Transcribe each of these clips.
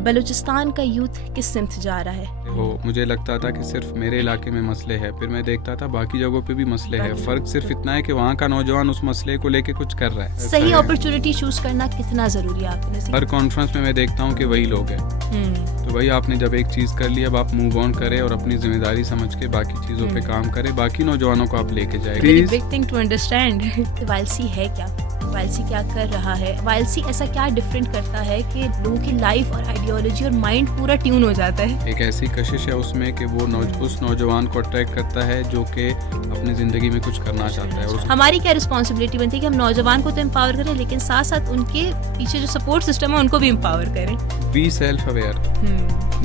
बलूचिस्तान का यूथ किस सिमत जा रहा है? मुझे लगता था कि सिर्फ मेरे इलाके में मसले हैं, फिर मैं देखता था बाकी जगहों पे भी मसले हैं। फ़र्क सिर्फ इतना है कि वहाँ का नौजवान उस मसले को लेके कुछ कर रहा है। सही अपॉर्चुनिटी चूज करना कितना ज़रूरी है आपके नज़र? हर कॉन्फ्रेंस में मैं देखता हूँ कि वही लोग हैं। तो भाई आपने जब एक चीज़ कर ली, अब आप मूव ऑन करें और अपनी जिम्मेदारी समझ के बाकी चीज़ों पे काम करें, बाकी नौजवानों को आप लेके जाए। Big thing to understand. वाइल्सी है क्या? वाइल्सी क्या कर रहा है? वाइल्सी ऐसा क्या डिफरेंट करता है कि लोगों की लाइफ और आइडियोलॉजी और माइंड पूरा ट्यून हो जाता है? एक ऐसी कशिश है उसमें कि वो उस नौजवान को अट्रैक्ट करता है जो कि अपनी ज़िंदगी में कुछ करना चाहता है। और हमारी क्या रिस्पॉन्सिबिलिटी बनती है कि हम नौजवान को तो एम्पावर करें, लेकिन साथ साथ उनके पीछे जो सपोर्ट सिस्टम है उनको भी एम्पावर करें। Be self aware,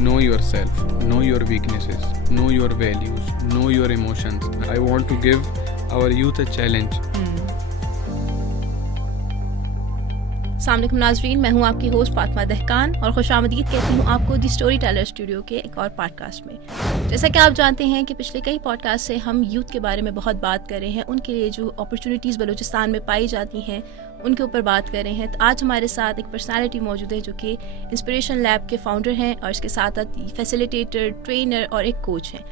know your self, know your weaknesses, know your values, know your emotions. I want to give our youth a challenge. अस्सलाम वालेकुम नाज़रीन, मैं हूं आपकी होस्ट फातिमा दहकान और खुशामदीद कहती हूं आपको दी स्टोरी टेलर स्टूडियो के एक और पॉडकास्ट में। जैसा कि आप जानते हैं कि पिछले कई पॉडकास्ट से हम यूथ के बारे में बहुत बात कर रहे हैं, उनके लिए जो अपॉर्चुनिटीज़ बलूचिस्तान में पाई जाती हैं उनके ऊपर बात कर रहे हैं। तो आज हमारे साथ एक पर्सनालिटी मौजूद है जो कि इंस्पिरेशन लैब के फाउंडर हैं और इसके साथ साथ फैसिलिटेटर, ट्रेनर और एक कोच हैं।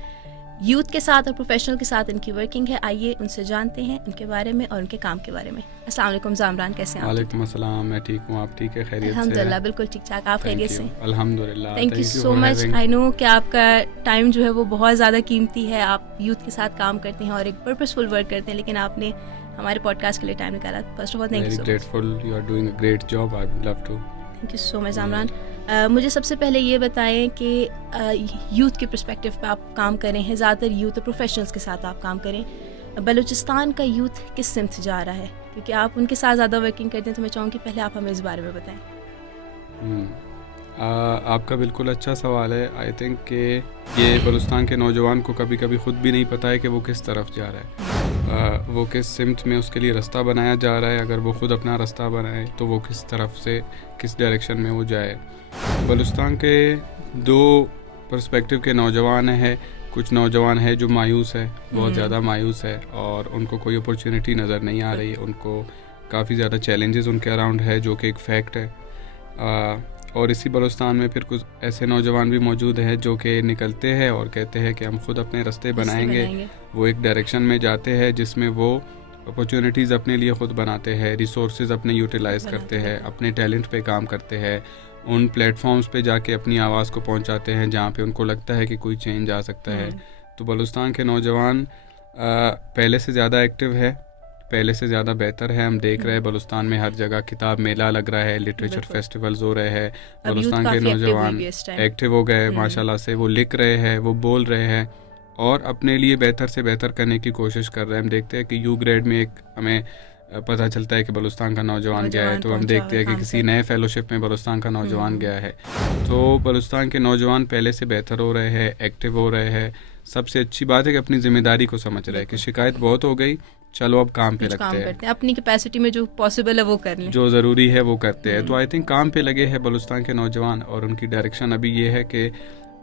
यूथ के साथ और प्रोफेशनल के साथ इनकी वर्किंग है। आइए उनसे जानते हैं उनके बारे में और उनके काम के बारे में। अस्सलाम वालेकुम ज़ामरान, कैसे हैं आप? वालेकुम अस्सलाम, मैं ठीक हूँ, आप ठीक है? खैरियत से? अल्हम्दुलिल्लाह, बिल्कुल ठीक ठाक। आप खैरियत से? अल्हम्दुलिल्लाह। Thank you so much. I know कि आपका टाइम जो है वो बहुत ज़्यादा कीमती है, आप यूथ के साथ काम करते हैं और एक पर्पसफुल वर्क करते हैं, लेकिन आपने हमारे पॉडकास्ट के लिए टाइम निकाला। First of all thank you so much. Grateful, you are doing a great job, I would love to. Thank you so much Zamran. मुझे सबसे पहले ये बताएं कि यूथ के पर्सपेक्टिव पे आप काम कर रहे हैं, ज़्यादातर यूथ और प्रोफेशनल्स के साथ आप काम करें। बलूचिस्तान का यूथ किस सिमत जा रहा है? क्योंकि आप उनके साथ ज़्यादा वर्किंग करते हैं, तो मैं चाहूँगी पहले आप हमें इस बारे में बताएं। आपका बिल्कुल अच्छा सवाल है। आई थिंक कि ये बलूचिस्तान के नौजवान को कभी कभी ख़ुद भी नहीं पता है कि वो किस तरफ जा रहा है, वो किस सिमत में उसके लिए रास्ता बनाया जा रहा है। अगर वो ख़ुद अपना रास्ता बनाए तो वो किस तरफ से, किस डायरेक्शन में वो जाए। बलूचिस्तान के दो पर्सपेक्टिव के नौजवान हैं। कुछ नौजवान है जो मायूस है, बहुत ज़्यादा मायूस है और उनको कोई अपॉर्चुनिटी नज़र नहीं आ रही है। उनको काफ़ी ज़्यादा चैलेंजेस उनके अराउंड है, जो कि एक फ़ैक्ट है। और इसी बलूचिस्तान में फिर कुछ ऐसे नौजवान भी मौजूद हैं जो कि निकलते हैं और कहते हैं कि हम खुद अपने रास्ते बनाएंगे। वो एक डायरेक्शन में जाते हैं जिसमें वो अपॉर्चुनिटीज़ अपने लिए ख़ुद बनाते हैं, रिसोर्सेज अपने यूटिलाइज़ करते हैं, अपने टैलेंट पे काम करते हैं, उन प्लेटफॉर्म्स पे जाके अपनी आवाज़ को पहुंचाते हैं जहाँ पे उनको लगता है कि कोई चेंज आ सकता है। तो बलूचिस्तान के नौजवान पहले से ज़्यादा एक्टिव है, पहले से ज़्यादा बेहतर है। हम देख रहे हैं बलूचिस्तान में हर जगह किताब मेला लग रहा है, लिटरेचर फेस्टिवल्स हो रहे हैं। बलूचिस्तान के नौजवान एक्टिव हो गए माशाल्लाह से, वो लिख रहे हैं, वो बोल रहे हैं और अपने लिए बेहतर से बेहतर करने की कोशिश कर रहे हैं। हम देखते हैं कि यू ग्रेड में एक हमें पता चलता है कि बलूचिस्तान का नौजवान गया है, तो हम देखते हैं कि किसी नए फेलोशिप में बलूचिस्तान का नौजवान गया है। तो बलूचिस्तान के नौजवान पहले से बेहतर हो रहे हैं, एक्टिव हो रहे हैं। सबसे अच्छी बात है कि अपनी जिम्मेदारी को समझ रहे हैं कि शिकायत बहुत हो गई, चलो अब काम पे लगते हैं, अपनी कैपेसिटी में जो पॉसिबल है वो कर लें, जो ज़रूरी है वो करते हैं। तो आई थिंक काम पे लगे हैं बलूचिस्तान के नौजवान और उनकी डायरेक्शन अभी ये है कि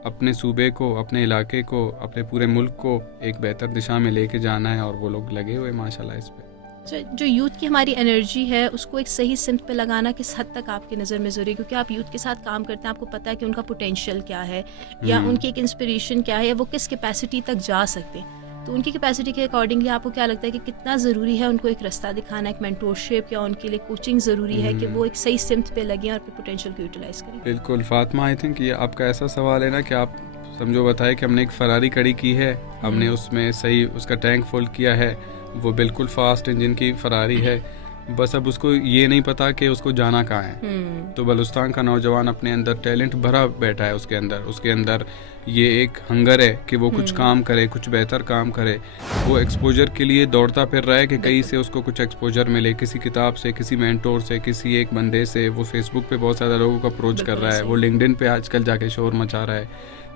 अपने सूबे को, अपने इलाके को, अपने पूरे मुल्क को एक बेहतर दिशा में लेके जाना है और वो लोग लगे हुए माशाल्लाह इस पे। जो यूथ की हमारी एनर्जी है उसको एक सही सिमत पे लगाना किस हद तक आपकी नज़र में ज़रूरी है? क्योंकि आप यूथ के साथ काम करते हैं, आपको पता है कि उनका पोटेंशियल क्या है या उनकी एक इंस्पिरेशन क्या है या वो किस कैपेसिटी तक जा सकते हैं। तो उनकी कैपेसिटी के अकॉर्डिंगली आपको क्या लगता है कि कितना ज़रूरी है उनको एक रास्ता दिखाना, एक मेंटोरशिप या उनके लिए कोचिंग ज़रूरी है कि वो एक सही सिमत पे लगें और अपने पोटेंशियल को यूटिलाइज़ करें? बिल्कुल फातिमा, आई थिंक ये आपका ऐसा सवाल है ना कि आप समझो बताए कि हमने एक फरारी खड़ी की है, हमने उसमें सही उसका टैंक फुल किया है, वो बिल्कुल फास्ट इंजन की फरारी है, बस अब उसको ये नहीं पता कि उसको जाना कहाँ है। तो बलूचिस्तान का नौजवान अपने अंदर टैलेंट भरा बैठा है, उसके अंदर ये एक हंगर है कि वो कुछ काम करे, कुछ बेहतर काम करे। वो एक्सपोजर के लिए दौड़ता फिर रहा है कि कहीं से उसको कुछ एक्सपोजर मिले, किसी किताब से, किसी मेंटोर से, किसी एक बंदे से। वो फेसबुक पे बहुत सारे लोगों को अप्रोच कर रहा है, वो लिंक्डइन पे आजकल जाके शोर मचा रहा है।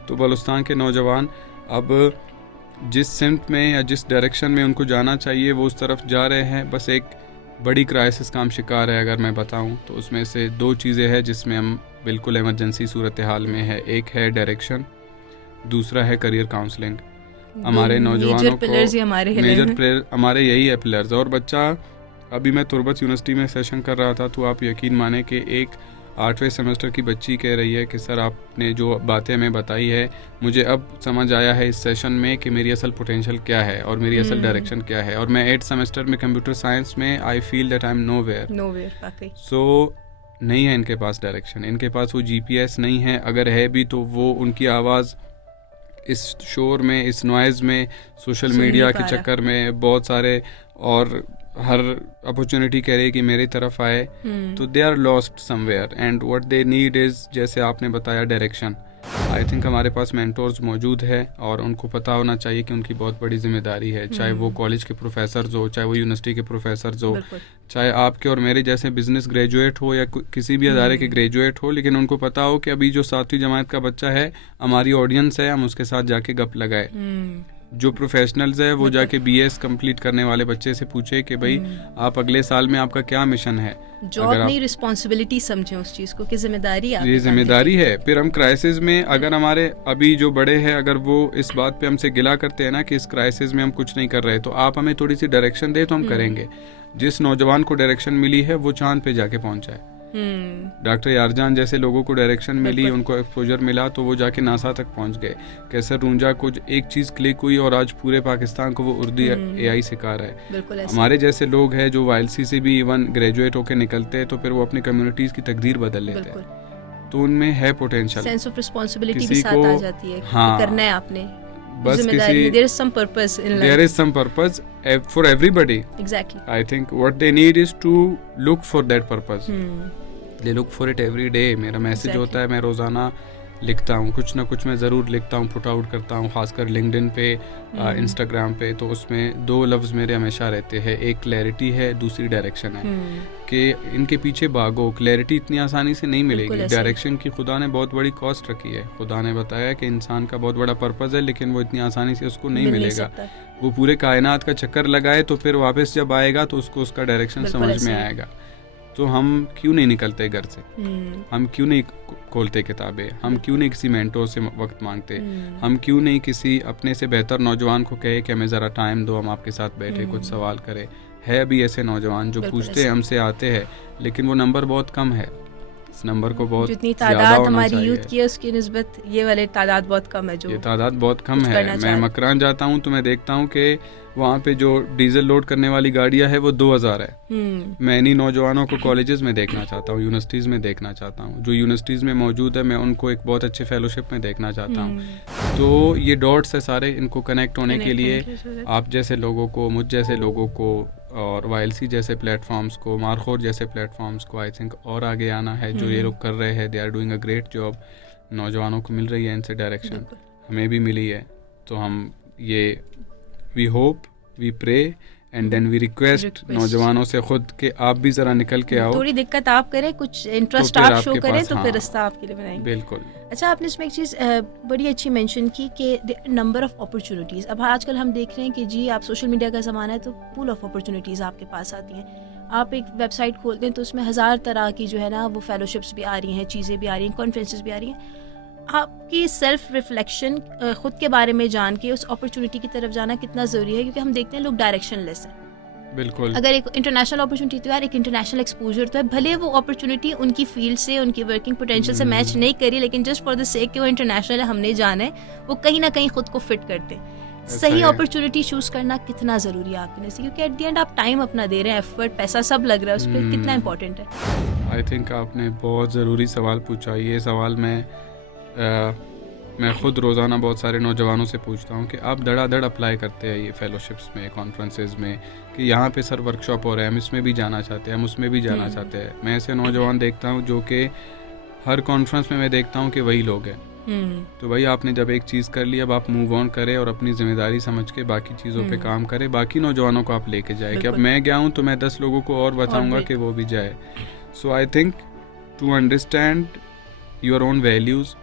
तो बलूचिस्तान के नौजवान अब जिस सिमत में या जिस डायरेक्शन में उनको जाना चाहिए वो उस तरफ जा रहे हैं। बस एक बड़ी क्राइसिस का हम शिकार है अगर मैं बताऊं तो उसमें से दो चीज़ें हैं जिसमें हम बिल्कुल इमरजेंसी सूरत हाल में है। एक है डायरेक्शन, दूसरा है करियर काउंसलिंग। हमारे नौजवानों को मेजर प्लेयर हमारे यही है पिलर्स। और बच्चा, अभी मैं तुर्बत यूनिवर्सिटी में सेशन कर रहा था तो आप यकीन माने कि एक 8वें सेमेस्टर की बच्ची कह रही है कि सर आपने जो बातें हमें बताई है मुझे अब समझ आया है इस सेशन में कि मेरी असल पोटेंशियल क्या है और मेरी असल डायरेक्शन क्या है। और मैं 8th सेमेस्टर में कंप्यूटर साइंस में I feel that I am nowhere. So नहीं है इनके पास डायरेक्शन, इनके पास वो GPS नहीं है, अगर है भी तो वो उनकी आवाज़ इस शोर में, इस नॉइज़ में, सोशल मीडिया के चक्कर में बहुत सारे और हर अपॉर्चुनिटी कह रही है कि मेरी तरफ आए, तो they are lost somewhere and what they need is, जैसे आपने बताया, डायरेक्शन। आई थिंक हमारे पास मेंटोर्स मौजूद है और उनको पता होना चाहिए कि उनकी बहुत बड़ी जिम्मेदारी है, चाहे वो कॉलेज के प्रोफेसर्स हो, चाहे वो यूनिवर्सिटी के प्रोफेसर्स हो, चाहे आपके और मेरे जैसे बिजनेस ग्रेजुएट हो या किसी भी अदारे के ग्रेजुएट हो, लेकिन उनको पता हो कि अभी जो 7वीं जमात का बच्चा है हमारी ऑडियंस है, हम उसके साथ जाके गप लगाए। जो प्रोफेशनल्स है वो जाके BS कंप्लीट करने वाले बच्चे से पूछे कि भाई आप अगले साल में आपका क्या मिशन है, जॉब नहीं रिस्पॉन्सिबिलिटी समझे उस चीज़ को कि जिम्मेदारी ये जिम्मेदारी है। फिर हम क्राइसिस में, अगर हमारे अभी जो बड़े हैं अगर वो इस बात पे हमसे गिला करते हैं ना कि इस क्राइसिस में हम कुछ नहीं कर रहे, तो आप हमें थोड़ी सी डायरेक्शन दे तो हम करेंगे। जिस नौजवान को डायरेक्शन मिली है वो चांद पे जाके पहुंचा है। डॉक्टर यारजान जैसे लोगों को डायरेक्शन मिली, उनको एक्सपोजर मिला तो वो जाके नासा तक पहुंच गए। कैसर रूंजा को एक चीज़ क्लिक हुई और आज पूरे पाकिस्तान को वो उर्दू AI सिखा रहा है। हमारे जैसे लोग हैं जो YLC से भी इवन ग्रेजुएट होकर निकलते हैं तो फिर वो अपनी कम्युनिटीज़ की तकदीर बदल लेते हैं, तो उनमें है पोटेंशियल, सेंस ऑफ रिस्पांसिबिलिटी भी साथ आ जाती है। हाँ, करना है आपने, बस किसी there is some purpose in life. There is some purpose for everybody. Exactly. I think what they need is to look for that purpose. They look for it every day. मेरा मैसेज होता है, मैं रोज़ाना लिखता हूँ, कुछ ना कुछ मैं ज़रूर लिखता हूँ, पुट आउट करता हूँ, खासकर लिंक्डइन पे, इंस्टाग्राम पे। तो उसमें 2 लफ्ज़ मेरे हमेशा रहते हैं, एक क्लैरिटी है, दूसरी डायरेक्शन है। कि इनके पीछे भागो, क्लैरिटी इतनी आसानी से नहीं मिलेगी, डायरेक्शन की खुदा ने बहुत बड़ी कॉस्ट रखी है। खुदा ने बताया कि इंसान का बहुत बड़ा पर्पज़ है लेकिन वो इतनी आसानी से उसको नहीं मिलेगा। वो पूरे कायनात का चक्कर लगाए तो फिर वापस जब आएगा तो उसको उसका डायरेक्शन समझ में आएगा। तो हम क्यों नहीं निकलते घर से, हम क्यों नहीं खोलते किताबें, हम क्यों नहीं किसी मेंटोर से वक्त मांगते, हम क्यों नहीं किसी अपने से बेहतर नौजवान को कहे कि हमें ज़रा टाइम दो, हम आपके साथ बैठे कुछ सवाल करें। है अभी ऐसे नौजवान जो पूछते हैं हमसे, आते हैं, लेकिन वो नंबर बहुत कम है। इस नंबर को बहुत जितनी तादाद हमारी यूथ की है उसकी निस्बत ये वाले तादाद बहुत कम है, जो ये तादाद बहुत कम है। मैं मकरान जाता हूँ तो मैं देखता हूँ कि वहाँ पे जो डीजल लोड करने वाली गाड़ियाँ है वो 2000 है। मैं इन्हीं नौजवानों को कॉलेजेस में देखना चाहता हूँ, यूनिवर्सिटीज़ में देखना चाहता हूँ। जो यूनिवर्सिटीज़ में मौजूद है मैं उनको एक बहुत अच्छे फेलोशिप में देखना चाहता हूँ। तो ये डॉट्स है सारे, इनको कनेक्ट होने के लिए आप जैसे लोगों को, मुझ जैसे लोगों को और YLC जैसे प्लेटफॉर्म्स को, मारखोर जैसे प्लेटफॉर्म्स को आई थिंक और आगे आना है। जो ये लोग कर रहे हैं, they are doing a great job. नौजवानों को मिल रही है इनसे डायरेक्शन, हमें भी मिली है। तो हम ये we hope, we pray and then we request नौजवानों से खुद कि आप भी ज़रा निकल के आओ, थोड़ी दिक्कत आप करें, कुछ इंटरेस्ट आप शो करें तो फिर रास्ता आपके लिए बनाएंगे। बिल्कुल। अच्छा, आपने इसमें एक चीज़ बड़ी अच्छी मेंशन की कि नंबर ऑफ़ अपॉर्चुनिटीज़। अब आजकल हम देख रहे हैं कि जी आप सोशल मीडिया का ज़माना है तो पूल ऑफ अपॉर्चुनिटीज़ आपके पास आती हैं। आप एक वेबसाइट खोलते हैं तो उसमें 1000 तरह की जो है ना वो फेलोशिप्स भी आ रही हैं, चीज़ें भी आ रही हैं, कॉन्फ्रेंसेस भी आ रही हैं। आपकी सेल्फ रिफ्लेक्शन, ख़ुद के बारे में जान के उस अपॉर्चुनिटी की तरफ जाना कितना ज़रूरी है, क्योंकि हम देखते हैं लोग डायरेक्शन लेस हैं। बिल्कुल। अगर एक इंटरनेशनल अपॉर्चुनिटी तो यार एक इंटरनेशनल एक्सपोजर तो है, भले वो अपॉर्चुनिटी उनकी फील्ड से, उनकी वर्किंग पोटेंशियल से मैच नहीं करी, लेकिन जस्ट फॉर द सेक कि वो इंटरनेशनल है, हमने जाना है, वो कहीं ना कहीं खुद को फिट करते हैं। सही अपॉर्चुनिटी चूज करना कितना ज़रूरी है आपके नज़र, क्योंकि एट द एंड आप टाइम अपना दे रहे हैं, एफर्ट, पैसा सब लग रहा है उस पर, कितना इंपॉर्टेंट है? आई थिंक आपने बहुत ज़रूरी सवाल पूछा। ये सवाल मैं ख़ुद रोज़ाना बहुत सारे नौजवानों से पूछता हूँ कि आप धड़ाधड़ अप्लाई करते हैं ये फेलोशिप्स में, कॉन्फ्रेंसेस में, कि यहाँ पे सर वर्कशॉप हो रहा है, हम इसमें भी जाना चाहते हैं, हम उसमें भी जाना चाहते हैं। मैं ऐसे नौजवान देखता हूँ जो कि हर कॉन्फ्रेंस में मैं देखता हूँ कि वही लोग हैं। तो भाई आपने जब एक चीज़ कर ली, अब आप मूव ऑन करें और अपनी जिम्मेदारी समझ के बाकी चीज़ों पे काम करें, बाकी नौजवानों को आप लेके जाए कि अब मैं गया हूँ तो मैं 10 लोगों को और बताऊँगा कि वो भी जाए। So I think to understand your own values,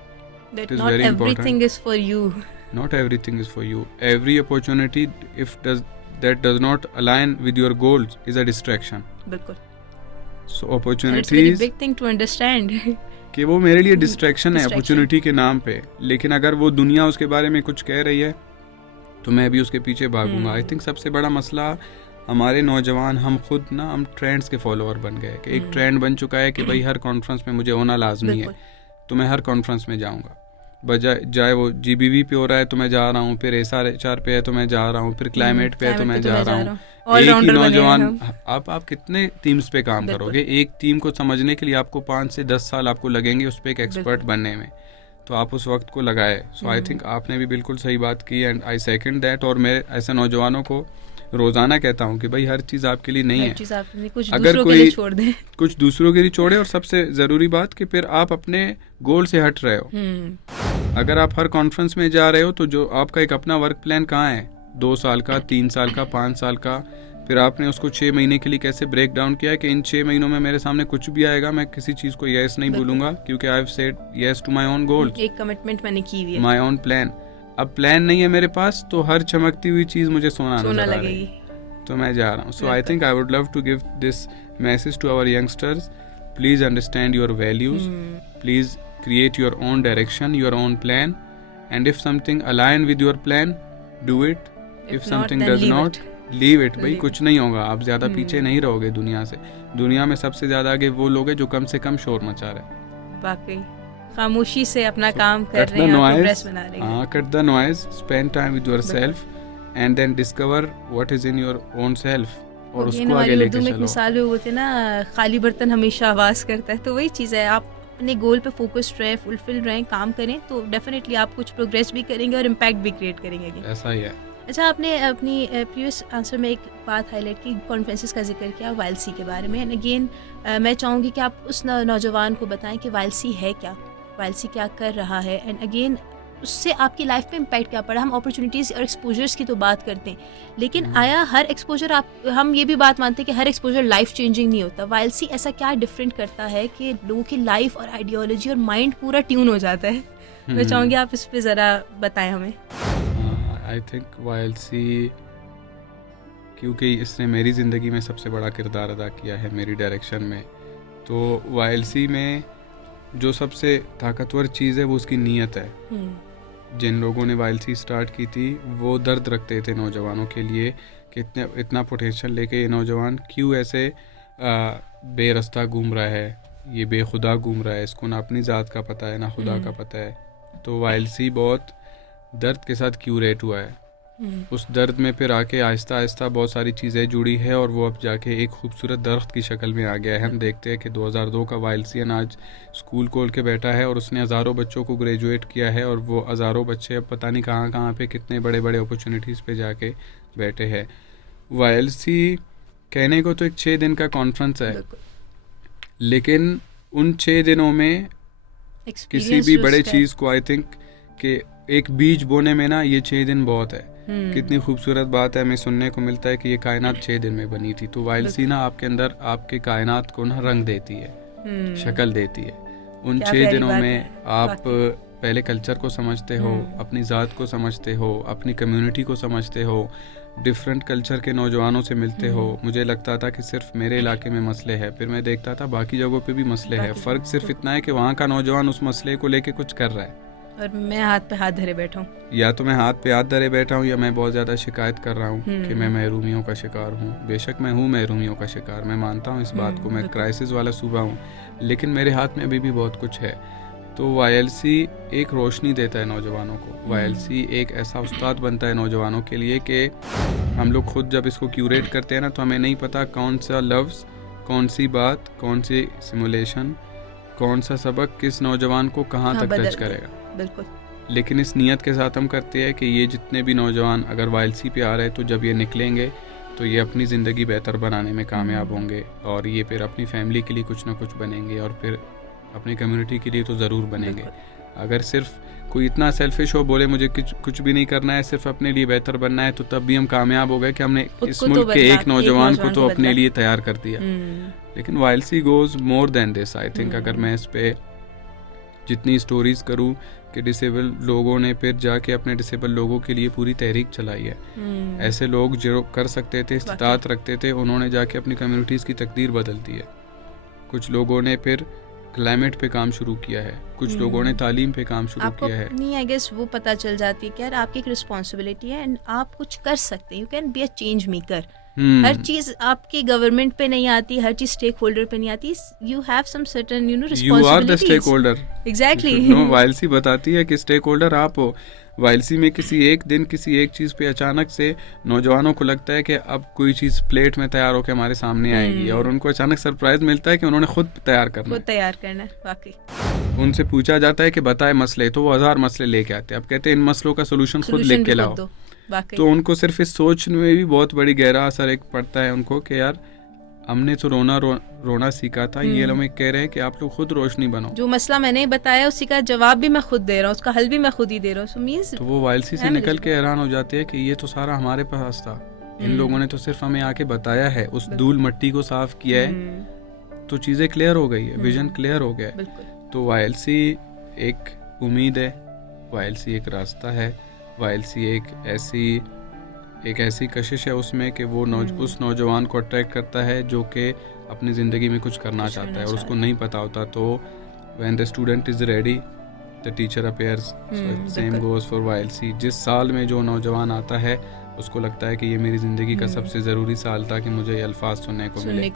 that not everything is for you. Not everything is for you. Every opportunity that does not align with your goals is a distraction. बिल्कुल। So opportunities, it's a very big thing to understand. कि वो मेरे लिए distraction है opportunity के नाम पे, लेकिन अगर वो दुनिया उसके बारे में कुछ कह रही है तो मैं भी उसके पीछे भागूंगा। आई थिंक सबसे बड़ा मसला हमारे नौजवान हम खुद ना हम ट्रेंड्स के फॉलोअर बन गए कि एक ट्रेंड बन चुका है कि भाई हर कॉन्फ्रेंस में मुझे होना लाजमी है, तो मैं हर कॉन्फ्रेंस में जाऊंगा, बजाय जाए वो GBV पे हो रहा है तो मैं जा रहा हूँ, फिर SRHR पे है तो मैं जा रहा हूँ, फिर क्लाइमेट पे है तो मैं जा रहा हूँ। एक ही नौजवान, आप कितने टीम्स पे काम करोगे? एक टीम को समझने के लिए आपको 5 से 10 साल आपको लगेंगे उस पर एक एक्सपर्ट बनने में, तो आप उस वक्त को लगाए। सो आई थिंक आपने भी बिल्कुल सही बात की एंड आई सेकंड दैट। और मैं ऐसे नौजवानों को रोजाना कहता हूँ कि भाई हर चीज़ आपके लिए नहीं है, अगर कोई छोड़ दे, कुछ दूसरों के लिए छोड़े, और सबसे ज़रूरी बात कि फिर आप अपने गोल से हट रहे हो। अगर आप हर कॉन्फ्रेंस में जा रहे हो तो जो आपका एक अपना वर्क प्लान कहाँ है, 2 साल का, 3 साल का, 5 साल का, फिर आपने उसको 6 महीने के लिए कैसे ब्रेक डाउन किया है कि इन 6 महीनों में मेरे सामने कुछ भी आएगा मैं किसी चीज़ को यस नहीं बोलूँगा, क्योंकि I have said yes to my own goals, एक कमिटमेंट मैंने की हुई है, माई ओन प्लान। अब प्लान नहीं है मेरे पास तो हर चमकती हुई चीज़ मुझे सोना लगेगी, तो मैं जा रहा हूँ। So I think I would love to give this message to our youngsters, please understand your values, please create your own direction, your own plan, and if something align with your plan, do it. If something does not, leave it. भाई कुछ नहीं होगा, आप ज़्यादा पीछे नहीं रहोगे दुनिया से। दुनिया में सबसे ज़्यादा आगे वो लोग हैं जो कम से कम शोर मचा रहे हैं। वाकई खामोशी से अपना काम कर रहे हैं, प्रोग्रेस बना रहे हैं। Cut the noise, spend time with yourself, and then discover what is in your own self. और उसको आगे लेके चलो। उर्दू में एक मिसाल भी होती है ना, खाली बर्तन हमेशा आवाज़ करता है, तो वही चीज़ है, आप अपने गोल पे फोकस्ड रहें, फुलफिल रहें, काम करें, तो डेफिनेटली आप कुछ प्रोग्रेस भी करेंगे और इम्पैक्ट भी क्रिएट करेंगे। ऐसा ही है। अच्छा, आपने अपनी प्रीवियस आंसर में एक बात हाईलाइट की, कॉन्फ्रेंसेस का जिक्र किया YLC के बारे में, एंड अगेन मैं चाहूँगी कि आप उस नौजवान को बताएं कि YLC है क्या, YLC क्या कर रहा है, एंड अगेन उससे आपकी लाइफ पे इम्पैक्ट क्या पड़ा। हम अपॉर्चुनिटीज़ और एक्सपोजर्स की तो बात करते हैं, लेकिन आया हर एक्सपोजर, हम ये भी बात मानते हैं कि हर एक्सपोजर लाइफ चेंजिंग नहीं होता। YLC ऐसा क्या डिफरेंट करता है कि लोगों की लाइफ और आइडियोलॉजी और माइंड पूरा ट्यून हो जाता है? मैं चाहूँगी आप इस पे ज़रा बताएं हमें। आई थिंक YLC, क्योंकि इसने मेरी ज़िंदगी में सबसे बड़ा किरदार अदा किया है मेरी डायरेक्शन में, तो YLC में जो सबसे ताकतवर चीज़ है वो उसकी नीयत है। जिन लोगों ने YLC स्टार्ट की थी वो दर्द रखते थे नौजवानों के लिए कि इतना पोटेंशियल लेके ये नौजवान क्यों ऐसे बेरास्ता घूम रहा है, ये बेखुदा घूम रहा है, इसको ना अपनी ज़ात का पता है ना खुदा का पता है। तो YLC बहुत दर्द के साथ क्यूरेट हुआ है। उस दर्द में फिर आके आहिस्ता आहिस्ता बहुत सारी चीज़ें जुड़ी है और वो अब जाके एक खूबसूरत दरख्त की शक्ल में आ गया है। हम देखते हैं कि 2002 का YLC आज स्कूल खोल के बैठा है और उसने हज़ारों बच्चों को ग्रेजुएट किया है, और वो हज़ारों बच्चे अब पता नहीं कहाँ कहाँ पे कितने बड़े बड़े अपॉर्चुनिटीज़ पे जाके बैठे हैं। YLC कहने को तो एक 6 दिन का कॉन्फ्रेंस है, लेकिन उन 6 दिनों में किसी भी बड़े चीज़ को आई थिंक कि एक बीज बोने में ना ये 6 दिन बहुत है। कितनी खूबसूरत बात है, हमें सुनने को मिलता है कि ये कायनात 6 दिन में बनी थी। तो YLC ना आपके अंदर आपके कायनात को ना रंग देती है, शक्ल देती है। उन 6 दिनों में आप पहले कल्चर को समझते हो, अपनी ज़ात को समझते हो, अपनी कम्युनिटी को समझते हो, डिफरेंट कल्चर के नौजवानों से मिलते हो। मुझे लगता था कि सिर्फ मेरे इलाके में मसले है, फिर मैं देखता था बाकी जगहों पे भी मसले है। फ़र्क सिर्फ इतना है कि वहाँ का नौजवान उस मसले को लेके कुछ कर रहा है और मैं हाथ पे हाथ धरे बैठा हूँ, या तो मैं हाथ पे हाथ धरे बैठा हूँ या मैं बहुत ज़्यादा शिकायत कर रहा हूँ कि मैं महरूमियों का शिकार हूँ। बेशक मैं हूँ महरूमियों का शिकार, मैं मानता हूँ इस बात को, मैं क्राइसिस वाला सूबा हूँ, लेकिन मेरे हाथ में अभी भी बहुत कुछ है। तो YLC एक रोशनी देता है नौजवानों को। YLC एक ऐसा उस्ताद बनता है नौजवानों के लिए कि हम लोग खुद जब इसको क्यूरेट करते हैं ना, तो हमें नहीं पता कौन सा लफ्ज़, कौन सी बात, कौन सी सिमुलेशन, कौन सा सबक किस नौजवान को कहाँ तक टच करेगा। बिल्कुल। लेकिन इस नीयत के साथ हम करते हैं कि ये जितने भी नौजवान अगर YLC पे आ रहे हैं तो जब ये निकलेंगे तो ये अपनी ज़िंदगी बेहतर बनाने में कामयाब होंगे, और ये फिर अपनी फैमिली के लिए कुछ ना कुछ बनेंगे, और फिर अपनी कम्युनिटी के लिए तो ज़रूर बनेंगे। अगर सिर्फ कोई इतना सेल्फिश हो, बोले मुझे कुछ भी नहीं करना है, सिर्फ अपने लिए बेहतर बनना है, तो तब भी हम कामयाब हो गए कि हमने इस मुल्क के एक नौजवान को तो अपने लिए तैयार कर दिया। लेकिन YLC goes more than this. I think अगर मैं इस पे जितनी स्टोरीज़ करूँ कि डिसेबल लोगों ने फिर जाके अपने डिसेबल लोगों के लिए पूरी तहरीक चलाई है। ऐसे लोग जो कर सकते थे, इस्तात रखते थे, उन्होंने जाके अपनी कम्युनिटीज़ की तकदीर बदल दी है। कुछ लोगों ने फिर क्लाइमेट पे काम शुरू किया है, कुछ लोगों ने तालीम पे काम शुरू आपको किया है। अपनी आई गेस वो पता चल जाती है कि यार आपकी एक रिस्पॉन्सिबिलिटी है एंड आप कुछ कर सकते हैं, you can be a change maker. हर चीज आपकी गवर्नमेंट पे नहीं आती, हर चीज स्टेक होल्डर पे नहीं आती, you have some certain you are the stakeholder. Exactly. No, वाइल्सी बताती है कि स्टेक होल्डर आप हो। वाइल्सी में किसी एक दिन किसी एक चीज़ पे अचानक से नौजवानों को लगता है कि अब कोई चीज़ प्लेट में तैयार होकर हमारे सामने आएगी, और उनको अचानक सरप्राइज मिलता है कि उन्होंने खुद तैयार करना है। वाकई। उनसे पूछा जाता है कि बताए मसले, तो वो 1000 मसले लेके आते हैं। अब कहते हैं इन मसलों का सोल्यूशन खुद लिख के लाओ। तो उनको सिर्फ इस सोच में भी बहुत बड़ी गहरा असर एक पड़ता है उनको कि यार हमने तो रोना सीखा था, ये लोग कह रहे हैं कि आप लोग खुद रोशनी बनो। जो मसला मैंने बताया उसी का जवाब भी मैं खुद दे रहा हूँ, उसका हल भी मैं खुद ही दे रहा हूँ। So means तो वो वाइल्सी से निकल के हैरान हो जाते हैं कि ये तो सारा हमारे पास था, इन लोगों ने तो सिर्फ हमें आके बताया है, उस धूल मट्टी को साफ किया है, तो चीज़ें क्लियर हो गई है, विजन क्लियर हो गया है। तो वाइल्सी एक उम्मीद है, वाइल्सी एक रास्ता है, वाइल्सी एक ऐसी कशिश है उसमें कि वो उस नौजवान को अट्रैक्ट करता है जो कि अपनी ज़िंदगी में कुछ करना चाहता है और उसको नहीं पता होता। तो when the student is ready the teacher appears. Same goes for वाइल्सी। जिस साल में जो नौजवान आता है उसको लगता है कि ये मेरी ज़िंदगी का सबसे ज़रूरी साल था कि मुझे ये अल्फाज सुनने को मिले,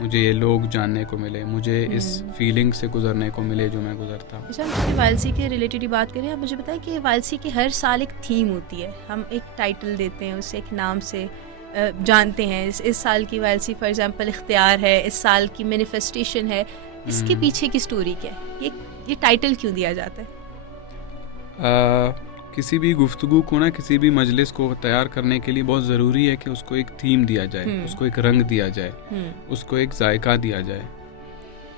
मुझे ये लोग जानने को मिले, मुझे इस फीलिंग से गुजरने को मिले जो मैं गुजरता। अच्छा, वाइल्सी के रिलेटेड ही बात करें, आप मुझे बताएं कि वाइल्सी की हर साल एक थीम होती है, हम एक टाइटल देते हैं उसे, एक नाम से जानते हैं। इस साल की वाइल्सी फॉर एग्जांपल इख्तियार है, इस साल की मैनिफेस्टेशन है। इसके पीछे की स्टोरी क्या है? ये टाइटल क्यों दिया जाता है? किसी भी गुफ्तगू को ना, किसी भी मजलिस को तैयार करने के लिए बहुत ज़रूरी है कि उसको एक थीम दिया जाए, उसको एक रंग दिया जाए, उसको एक जायका दिया जाए।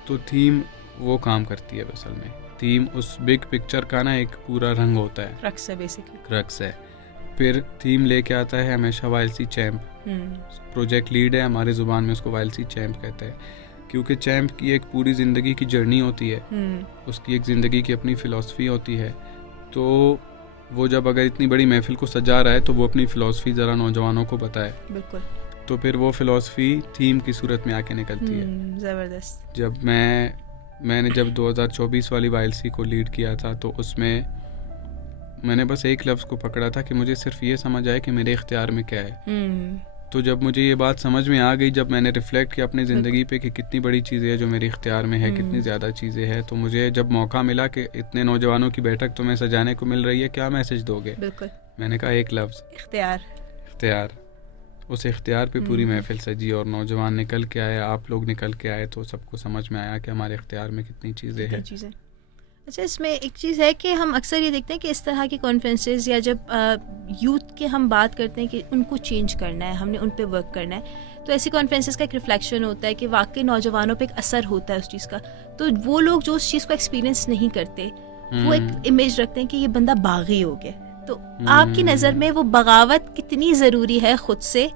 तो थीम वो काम करती है असल में। थीम उस बिग पिक्चर का ना एक पूरा रंग होता है, क्रक्स है बेसिकली, क्रक्स है। फिर थीम लेके आता है हमेशा वाइल्सी चैम्प। प्रोजेक्ट लीड है, हमारी ज़ुबान में उसको वाइल्सी चैम्प कहते हैं, क्योंकि चैम्प की एक पूरी ज़िंदगी की जर्नी होती है, उसकी एक ज़िंदगी की अपनी फ़िलासफ़ी होती है। तो वो जब अगर इतनी बड़ी महफिल को सजा रहा है तो वो अपनी फ़िलासफ़ी ज़रा नौजवानों को बताए। बिल्कुल। तो फिर वो फ़िलासफ़ी थीम की सूरत में आके निकलती है। ज़बरदस्त। जब मैंने जब 2024 वाली वाइल्सी को लीड किया था तो उसमें मैंने बस एक लफ्ज़ को पकड़ा था कि मुझे सिर्फ ये समझ आए कि मेरे इख्तियार में क्या है। तो जब मुझे ये बात समझ में आ गई, जब मैंने रिफ़्लेक्ट किया अपनी ज़िंदगी पे कि कितनी बड़ी चीज़ें हैं जो मेरे इख्तियार में है, कितनी ज़्यादा चीज़ें हैं, तो मुझे जब मौका मिला कि इतने नौजवानों की बैठक तुम्हें सजाने को मिल रही है, क्या मैसेज दोगे? बिल्कुल। मैंने कहा एक लफ्ज़, इख्तियार। उस इख्तियार पे पूरी महफिल सजी और नौजवान निकल के आए, आप लोग निकल के आए, तो सबको समझ में आया कि हमारे इख्तियार में कितनी चीज़ें हैं। अच्छा, इसमें एक चीज़ है कि हम अक्सर ये देखते हैं कि इस तरह की कॉन्फ्रेंसेस या जब यूथ के हम बात करते हैं कि उनको चेंज करना है, हमने उन पे वर्क करना है, तो ऐसी कॉन्फ्रेंसेस का एक रिफ्लेक्शन होता है कि वाकई नौजवानों पे एक असर होता है उस चीज़ का। तो वो लोग जो उस चीज़ को एक्सपीरियंस नहीं करते वो एक इमेज रखते हैं कि ये बंदा बागी हो गया। तो आपकी नज़र में वो बगावत कितनी ज़रूरी है खुद से,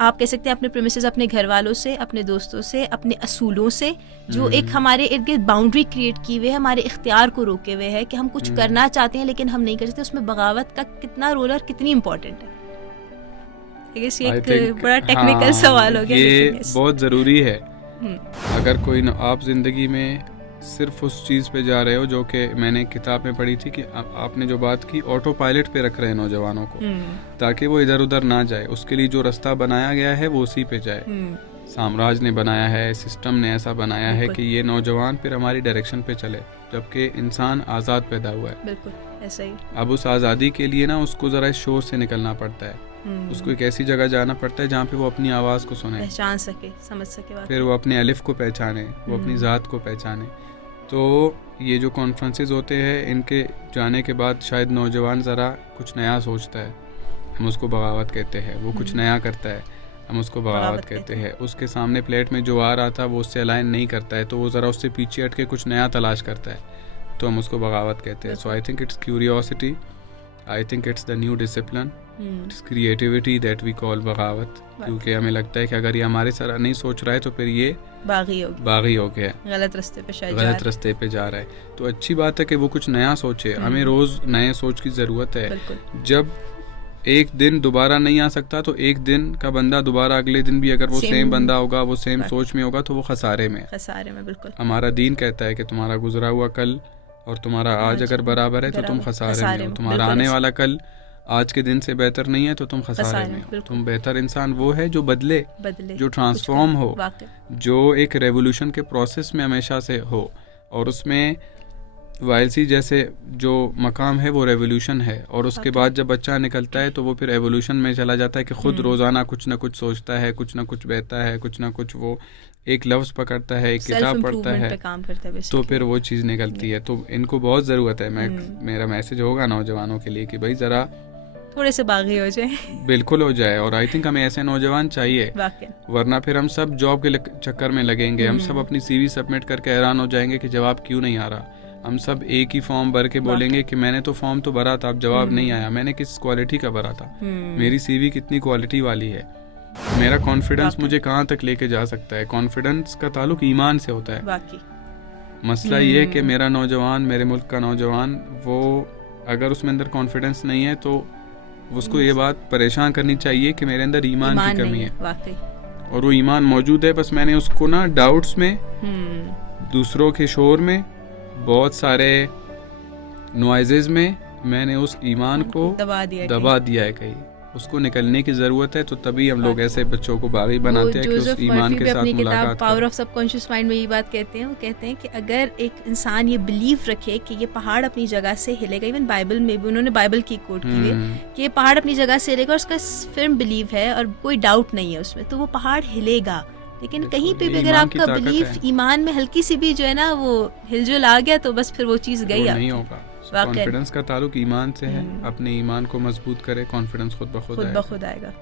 आप कह सकते हैं अपने प्रेमिसेस, अपने घर वालों से, अपने दोस्तों से, अपने असूलों से, जो एक हमारे इर्द गिर्द बाउंड्री क्रिएट की हुए है, हमारे इख्तियार को रोके हुए है कि हम कुछ करना चाहते हैं लेकिन हम नहीं कर सकते, उसमें बगावत का कितना रोल और कितनी इम्पोर्टेंट है? ये एक बड़ा टेक्निकल सवाल हो गया। ये बहुत ज़रूरी है। अगर कोई आप ज़िंदगी में सिर्फ उस चीज़ पे जा रहे हो जो कि मैंने किताब में पढ़ी थी कि आपने जो बात की, ऑटो पायलट पे रख रहे हैं नौजवानों को ताकि वो इधर उधर ना जाए, उसके लिए जो रास्ता बनाया गया है वो उसी पे जाए। साम्राज्य ने बनाया है, सिस्टम ने ऐसा बनाया है कि ये नौजवान फिर हमारी डायरेक्शन पे चले, जबकि इंसान आज़ाद पैदा हुआ है। बिल्कुल ऐसा ही। अब उस आज़ादी के लिए ना उसको ज़रा इस शोर से निकलना पड़ता है, उसको एक ऐसी जगह जाना पड़ता है जहाँ पे वो अपनी आवाज़ को सुने, पहचान सके, समझ सके, फिर वो अपने अलिफ को पहचाने, वो अपनी ज़ात को पहचाने। तो ये जो कॉन्फ्रेंसेस होते हैं, इनके जाने के बाद शायद नौजवान ज़रा कुछ नया सोचता है, हम उसको बगावत कहते हैं। वो कुछ नया करता है, हम उसको बगावत कहते हैं। उसके सामने प्लेट में जो आ रहा था वो उससे अलाइन नहीं करता है, तो वो ज़रा उससे पीछे हट के कुछ नया तलाश करता है, तो हम उसको बगावत कहते हैं। So I think it's curiosity, I think it's the new discipline, it's creativity that we call बगावत, क्योंकि हमें लगता है कि अगर ये हमारे सारा नहीं सोच रहा है तो फिर ये बागी हो गया, गलत रास्ते पे जा रहा है। तो अच्छी बात है कि वो कुछ नया सोचे, हमें रोज़ नए सोच की ज़रूरत है। एक दिन दोबारा नहीं आ सकता, तो एक दिन का बंदा दोबारा अगले दिन भी अगर वो सेम बंदा होगा, वो सेम सोच में होगा, तो वो खसारे में। बिल्कुल। हमारा दीन कहता है कि तुम्हारा गुजरा हुआ कल और तुम्हारा आज अगर बराबर है तो तुम खसारे में हो। तुम्हारा आने वाला कल आज के दिन से बेहतर नहीं है तो तुम खसारे में हो। तुम बेहतर इंसान वो है जो बदले, जो ट्रांसफॉर्म हो, जो एक रेवोल्यूशन के प्रोसेस में हमेशा से हो। और उसमें वायलसी जैसे जो मकाम है वो रेवोल्यूशन है। और उसके बाद जब बच्चा निकलता है तो वो फिर एवोल्यूशन में चला जाता है कि खुद रोज़ाना कुछ ना कुछ सोचता है, कुछ ना कुछ बहता है, कुछ ना कुछ वो एक लफ्ज़ पकड़ता है, एक किताब पढ़ता है, काम करता है, तो फिर वो चीज़ निकलती है। तो इनको बहुत ज़रूरत है। मेरा मैसेज होगा नौजवानों के लिए कि भाई ज़रा थोड़े से बागी हो जाए। बिल्कुल हो जाए। और आई थिंक हमें ऐसे नौजवान चाहिए, वरना फिर हम सब जॉब के चक्कर में लगेंगे। हम सब अपनी CV सबमिट करके हैरान हो जाएंगे कि जवाब क्यों नहीं आ रहा। हम सब एक ही फॉर्म भर के बोलेंगे कि मैंने तो फॉर्म तो भरा था, अब जवाब नहीं आया, मैंने किस क्वालिटी का भरा था, मेरी CV कितनी क्वालिटी वाली है, मेरा कॉन्फिडेंस मुझे कहाँ तक लेके जा सकता है। कॉन्फिडेंस का ताल्लुक ईमान से होता है। मसला ये है कि मेरा नौजवान, मेरे मुल्क का नौजवान, वो अगर उसमें अंदर कॉन्फिडेंस नहीं है तो उसको ये बात परेशान करनी चाहिए कि मेरे अंदर ईमान की कमी है। और वो ईमान मौजूद है, बस मैंने उसको ना डाउट्स में, दूसरों के शोर में, बहुत सारे नॉइजेज में मैंने उस ईमान को दबा दिया है कहीं। उसको निकलने की जरूरत है। तो तभी हम लोग ऐसे बच्चों को बागी बनाते हैं कि उस ईमान के साथ मुलाकात। पावर ऑफ सबकॉन्शियस माइंड में ये बात कहते हैं, वो कहते हैं कि अगर एक इंसान ये बिलीव रखे कि ये पहाड़ अपनी जगह से हिलेगा, इवन बाइबल में भी उन्होंने बाइबल की कोट की है कि ये पहाड़ अपनी जगह से हिलेगा, और उसका फिर्म बिलीव है और कोई डाउट नहीं है उसमें, तो वो पहाड़ हिलेगा। लेकिन कहीं पे भी अगर आपका बिलीफ ईमान में हल्की सी भी जो है ना वो हिलजुल आ गया तो बस फिर वो चीज़ गई, नहीं होगा। कॉन्फिडेंस का ताल्लुक ईमान से है। अपने ईमान को मजबूत करे, कॉन्फिडेंस खुद ब खुद आएगा।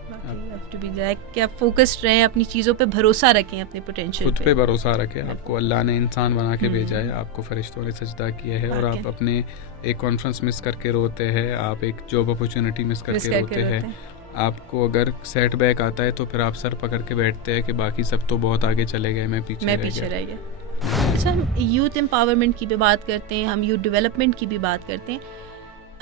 कि आप फोकस्ड रहें, अपनी चीज़ों पे भरोसा रखें, अपने पोटेंशियल खुद पे भरोसा रखें। आपको अल्लाह ने इंसान बना के भेजा है, आपको फरिश्तों ने सजदा किया है, और आप अपने एक कॉन्फ्रेंस मिस करके रोते हैं, आप एक जॉब अपॉर्चुनिटी मिस करके रोते हैं, आपको अगर सेटबैक आता है तो फिर आप सर पकड़ के बैठते हैं कि बाकी सब तो बहुत आगे चले गए, मैं पीछे रह गया। अच्छा, हम यूथ एम्पावरमेंट की भी बात करते हैं, हम यूथ डेवलपमेंट की भी बात करते हैं।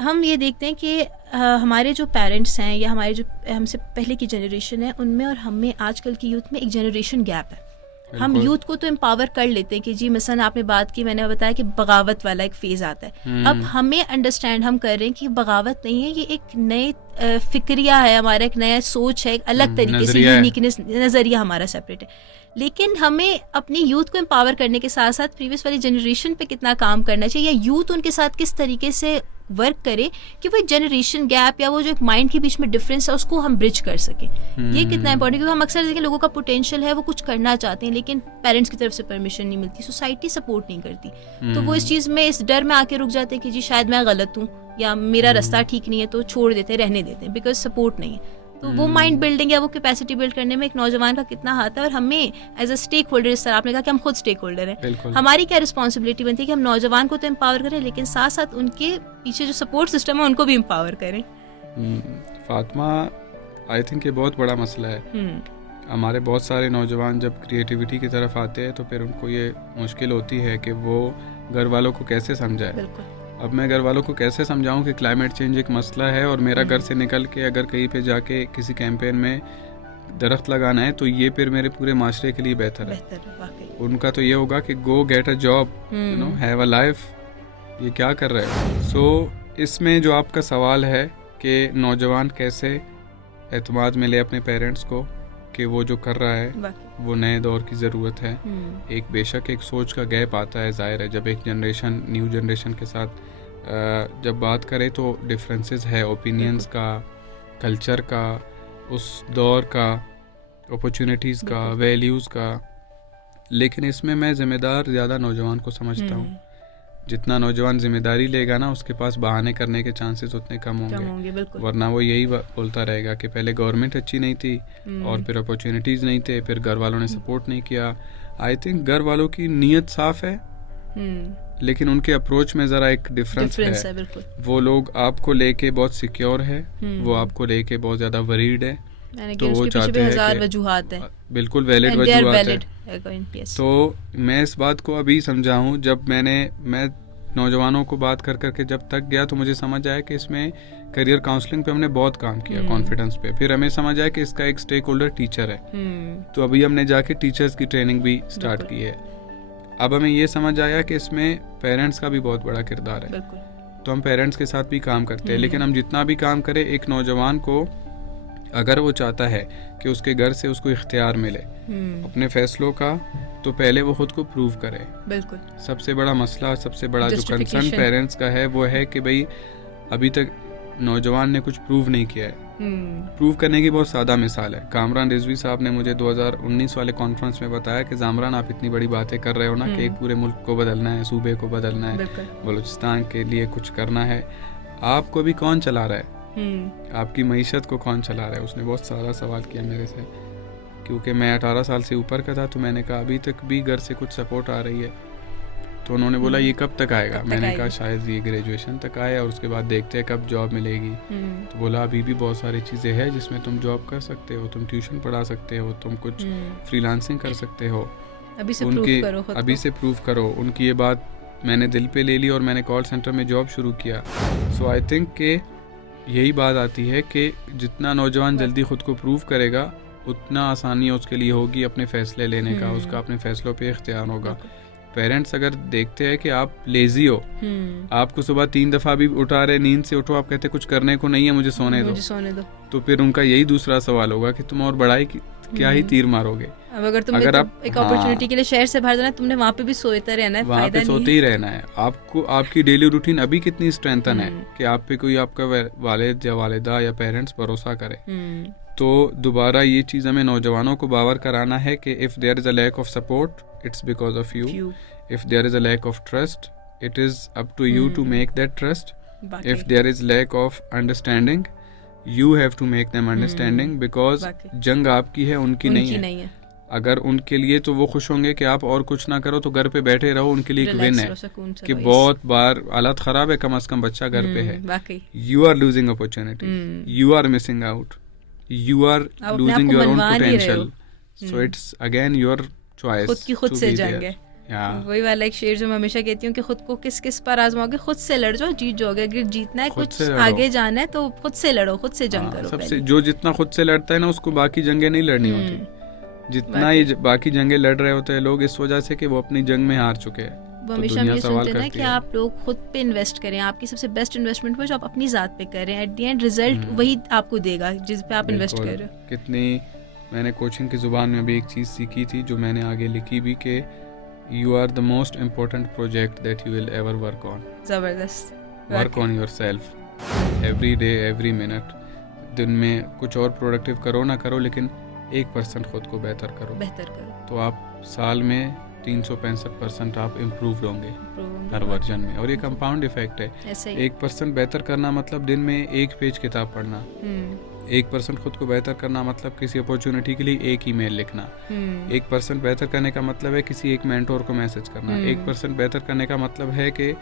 हम ये देखते हैं कि हमारे जो पेरेंट्स हैं या हमारे जो हमसे पहले की जनरेशन है, उनमें और हम में आजकल की यूथ में एक जनरेशन गैप है। हम यूथ को तो एम्पावर कर लेते हैं कि जी मिसन आपने बात की, मैंने बताया कि बगावत वाला एक फेज आता है। अब हमें अंडरस्टैंड हम कर रहे हैं कि बगावत नहीं है, ये एक नए फिक्रिया है हमारा, एक नया सोच है, एक अलग तरीके से यूनिकनेस, नज़रिया हमारा सेपरेट है। लेकिन हमें अपनी यूथ को एम्पावर करने के साथ साथ प्रीवियस वाली जनरेशन पे कितना काम करना चाहिए, या यूथ उनके साथ किस तरीके से वर्क करे कि वो जनरेशन गैप या वो जो एक माइंड के बीच में डिफरेंस है उसको हम ब्रिज कर सकें। ये कितना इंपॉर्टेंट, क्योंकि हम अक्सर देखें लोगों का पोटेंशियल है, वो कुछ करना चाहते हैं लेकिन पेरेंट्स की तरफ से परमिशन नहीं मिलती, सोसाइटी सपोर्ट नहीं करती, तो वो इस चीज़ में, इस डर में आके रुक जाते हैं कि जी शायद मैं गलत हूँ या मेरा रास्ता ठीक नहीं है, तो छोड़ देते हैं, रहने देते हैं, बिकॉज सपोर्ट नहीं है। तो वो माइंड बिल्डिंग या वो कैपेसिटी बिल्ड करने में एक नौजवान का कितना हाथ है, और हमें एज अ स्टेक होल्डर, इस तरह आपने कहा कि हम खुद स्टेक होल्डर हैं, हमारी क्या रिस्पॉन्सिबिलिटी बनती है कि हम नौजवान को तो एम्पावर करें लेकिन साथ साथ उनके पीछे जो सपोर्ट सिस्टम है उनको भी एम्पावर करें। फातिमा, आई थिंक ये बहुत बड़ा मसला है। हमारे बहुत सारे नौजवान जब क्रिएटिविटी की तरफ आते हैं तो फिर उनको ये मुश्किल होती है कि वो घर वालों को कैसे समझाए। अब मैं घर वालों को कैसे समझाऊं कि क्लाइमेट चेंज एक मसला है, और मेरा घर से निकल के अगर कहीं पे जाके किसी कैंपेन में दरख्त लगाना है तो ये फिर मेरे पूरे माशरे के लिए बेहतर है। उनका तो ये होगा कि गो get a job, you know, have a life, ये क्या कर रहे हो। सो इसमें जो आपका सवाल है कि नौजवान कैसे एतमाद में ले अपने पेरेंट्स को कि वो जो कर रहा है वो नए दौर की ज़रूरत है। एक बेशक एक सोच का गैप आता है, ज़ाहिर है, जब एक जनरेशन न्यू जनरेशन के साथ जब बात करें तो डिफरेंसेस है, ओपिनियंस का, कल्चर का, उस दौर का, अपॉर्चुनिटीज़ का, वैल्यूज़ का। लेकिन इसमें मैं ज़िम्मेदार ज़्यादा नौजवान को समझता हूँ। जितना नौजवान जिम्मेदारी लेगा ना, उसके पास बहाने करने के चांसेस उतने कम होंगे। वरना वो यही बोलता रहेगा कि पहले गवर्नमेंट अच्छी नहीं थी और फिर अपॉर्चुनिटीज़ नहीं थे, फिर घर वालों ने सपोर्ट नहीं किया। आई थिंक घर वालों की नीयत साफ है, लेकिन उनके अप्रोच में ज़रा एक डिफरेंस है। वो लोग आपको लेके बहुत सिक्योर है, वो आपको लेके बहुत ज़्यादा वरीड है, तो वो चाहते हैं कि बिल्कुल वैलिड वजूहात है। तो मैं इस बात को अभी समझाऊँ, जब मैं नौजवानों को बात कर करके जब तक गया तो मुझे समझ आया कि इसमें करियर काउंसलिंग पे हमने बहुत काम किया, कॉन्फिडेंस पे। फिर हमें समझ आया कि इसका एक स्टेक होल्डर टीचर है, तो अभी हमने जाके टीचर्स की ट्रेनिंग भी स्टार्ट की है। अब हमें ये समझ आया कि इसमें पेरेंट्स का भी बहुत बड़ा किरदार है, तो हम पेरेंट्स के साथ भी काम करते हैं। लेकिन हम जितना भी काम करें, एक नौजवान को अगर वो चाहता है कि उसके घर से उसको इख्तियार मिले अपने फैसलों का, तो पहले वो खुद को प्रूव करे। बिल्कुल। सबसे बड़ा मसला, सबसे बड़ा जो कंसर्न पेरेंट्स का है वो है कि भाई अभी तक नौजवान ने कुछ प्रूव नहीं किया है। प्रूव करने की बहुत सादा मिसाल है। कामरान रिजवी साहब ने मुझे 2019 वाले कॉन्फ्रेंस में बताया कि जामरान, आप इतनी बड़ी बातें कर रहे हो ना कि एक पूरे मुल्क को बदलना है, सूबे को बदलना है, बलूचिस्तान के लिए कुछ करना है, आपको भी कौन चला रहा है, आपकी मईशत को कौन चला रहा है। उसने बहुत सारा सवाल किया मेरे से, क्योंकि मैं 18 साल से ऊपर का था। तो मैंने कहा अभी तक भी घर से कुछ सपोर्ट आ रही है। तो उन्होंने बोला ये कब तक आएगा? मैंने कहा शायद ये ग्रेजुएशन तक आए और उसके बाद देखते हैं कब जॉब मिलेगी। तो बोला अभी भी बहुत सारी चीज़ें हैं जिसमें तुम जॉब कर सकते हो, तुम ट्यूशन पढ़ा सकते हो, तुम कुछ फ्रीलांसिंग कर सकते हो, अभी से प्रूव करो। उनकी ये बात मैंने दिल पे ले ली और मैंने कॉल सेंटर में जॉब शुरू किया। सो आई थिंक कि यही बात आती है कि जितना नौजवान जल्दी खुद को प्रूव करेगा, उतना आसानी उसके लिए होगी अपने फैसले लेने का, उसका अपने फैसलों पे इख्तियार होगा। पेरेंट्स अगर देखते हैं कि आप लेजी हो, आपको सुबह 3 दफ़ा भी उठा रहे, नींद से उठो, आप कहते कुछ करने को नहीं है, मुझे सोने दो, तो फिर उनका यही दूसरा सवाल होगा कि तुम और बढ़ाई क्या ही तीर मारोगे। अब अगर आप एक अपॉर्चुनिटी के लिए शहर से बाहर जाना है, तुमने वहाँ पे भी सोते रहना है, वहाँ पे सोते ही रहना है। आपको आपकी डेली रूटीन अभी कितनी स्ट्रेंथन है कि आप पे कोई आपका वालिद या वालिदा या पेरेंट्स भरोसा करे। तो दोबारा ये चीज़ हमें नौजवानों को बावर कराना है कि if there is a lack of support, it's because of you. If there is a lack of trust, it is up to you to make that trust. If there is lack of understanding, you have to make them understanding, because जंग आपकी है, उनकी नहीं है। अगर उनके लिए तो वो खुश होंगे कि आप और कुछ ना करो, तो घर पे बैठे रहो, उनके लिए एक विन है कि बहुत बार हालत खराब है, कम से कम बच्चा घर पे है। You are losing opportunity, you are missing out, you are losing your own potential, so it's again your choice। खुद से जंग है। वही वाला एक शेर जो मैं हमेशा कहती हूँ कि खुद को किस किस पर आजमाओगे, खुद से लड़ जाओ, जीत जाओगे। अगर जीतना है, कुछ आगे जाना है, तो खुद से लड़ो, खुद से जंग करो। सबसे जो जितना खुद से लड़ता है ना, उसको बाकी जंगें नहीं लड़नी होती। जितना ये बाकी जंगें लड़ रहे होते हैं लोग, इस वजह से कि वो अपनी जंग में हार चुके हैं। वो हमेशा ये सुनते हैं ना कि आप लोग खुद पे इन्वेस्ट करें, आपकी सबसे बेस्ट इन्वेस्टमेंट वो जो आप अपनी ज़ात पे करें, एट द एंड रिजल्ट वही आपको देगा जिस पे आप इन्वेस्ट कर रहे हो। कितनी मैंने कोचिंग की जुबान में भी एक चीज़ सीखी थी जो मैंने आगे लिखी भी कि You are the most important project that you will ever work on. ज़बरदस्त। Work on yourself. Every day, every minute. दिन में कुछ और प्रोडक्टिव करो ना करो, लेकिन 1% खुद को बेहतर करो। तो आप साल में 365% आप इम्प्रूव होंगे हर वर्जन में। और ये कंपाउंड इफेक्ट है। 1% बेहतर करना मतलब दिन में 1 पेज किताब पढ़ना। 1% खुद को बेहतर करना मतलब किसी अपॉर्चुनिटी के लिए 1 ईमेल लिखना। 1% बेहतर करने का मतलब है किसी एक मेंटोर को मैसेज करना। 1% बेहतर करने का मतलब है कि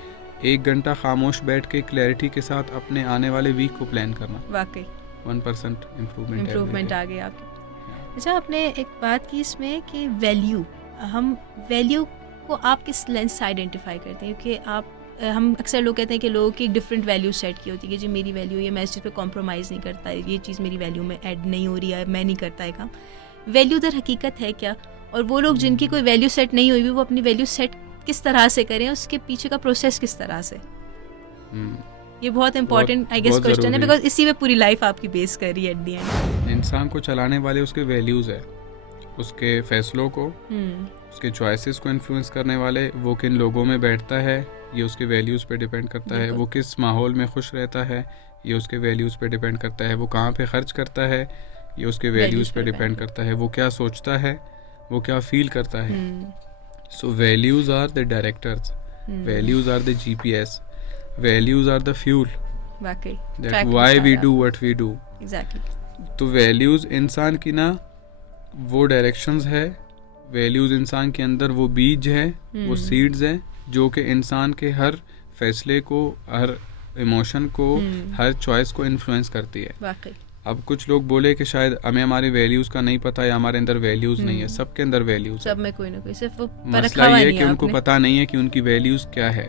1 घंटा खामोश बैठ के क्लैरिटी के साथ अपने आने वाले वीक को प्लान करना। वाकई 1% इम्प्रूवमेंट आ गया आपके। अच्छा, आपने एक बात की इसमें कि वैल्यू, हम वैल्यू को आप किस लेंस से आइडेंटिफाई करते हैं? क्योंकि हम अक्सर लोग कहते हैं कि लोगों की डिफरेंट वैल्यू सेट की होती है कि जी मेरी वैल्यू ये, मैं इस चीज़ पे कॉम्प्रोमाइज़ नहीं करता, ये चीज़ मेरी वैल्यू में ऐड नहीं हो रही है, मैं नहीं करता है काम। वैल्यू दर हकीकत है क्या? और वो लोग जिनकी कोई वैल्यू सेट नहीं हुई, वो अपनी वैल्यू सेट किस तरह से करें, उसके पीछे का प्रोसेस किस तरह से? ये बहुत इंपॉर्टेंट आई गेस क्वेश्चन है, बिकॉज इसी में पूरी लाइफ आपकी बेस कर रही है एट द एंड। इंसान को चलाने वाले उसके वैल्यूज़ है, उसके फैसलों को, उसके चॉइसेस को इन्फ्लुएंस करने वाले वो किन लोगों में बैठता है, ये उसके वैल्यूज़ पे डिपेंड करता है। वो किस माहौल में खुश रहता है, ये उसके वैल्यूज़ पे डिपेंड करता है। वो कहाँ पे खर्च करता है, ये उसके वैल्यूज़ पे डिपेंड करता है। वो क्या सोचता है, वो क्या फील करता है। So values are the directors, values are the GPS, values are the fuel that why we do what we do. तो वैल्यूज़ इंसान की ना वो डायरेक्शंस है, वैल्यूज़ इंसान के अंदर वो बीज है, वो सीड्स हैं जो कि इंसान के हर फैसले को, हर इमोशन को, हर चॉइस को इन्फ्लुएंस करती है। अब कुछ लोग बोले कि शायद हमें हमारे वैल्यूज़ का नहीं पता या हमारे अंदर वैल्यूज़ नहीं है। सबके अंदर वैल्यूज़, सब में कोई ना कोई, सिर्फ मसला ये है कि उनको पता नहीं है कि उनकी वैल्यूज़ क्या है।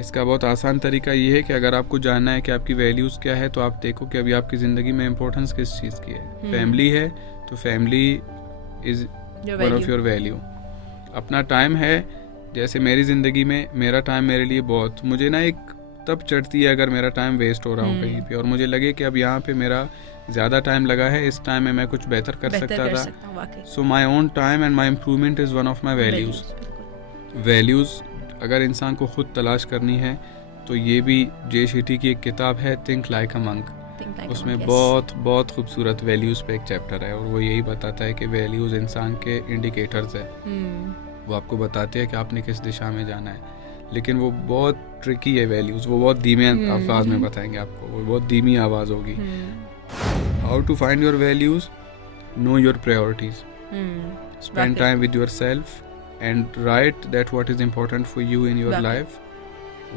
इसका बहुत आसान तरीका ये है कि अगर आपको जानना है कि आपकी वैल्यूज़ क्या है, तो आप देखो कि अभी आपकी ज़िंदगी में इम्पोर्टेंस किस चीज़ की है। फैमिली है तो family is one of your value. अपना टाइम है, जैसे मेरी ज़िंदगी में मेरा टाइम मेरे लिए बहुत, मुझे ना एक तब चढ़ती है अगर मेरा टाइम वेस्ट हो रहा हूँ कहीं पे और मुझे लगे कि अब यहाँ पे मेरा ज़्यादा टाइम लगा है, इस टाइम में मैं कुछ बेहतर कर सकता था। So my own time and my improvement is one of my values. Values अगर इंसान को खुद तलाश करनी है तो ये भी जे शेट्टी की एक किताब है, थिंक लाइक अ मंक। उसमें बहुत बहुत खूबसूरत वैल्यूज़ पे एक चैप्टर है और वो यही बताता है कि वैल्यूज़ इंसान के इंडिकेटर्स है। वो आपको बताते हैं कि आपने किस दिशा में जाना है, लेकिन वो बहुत ट्रिकी है वैल्यूज़। वो बहुत धीमे अल्फाज में बताएंगे आपको, वो बहुत धीमी आवाज़ होगी। How to find your values, know your priorities, spend time with your self and write that what is important for you in your life,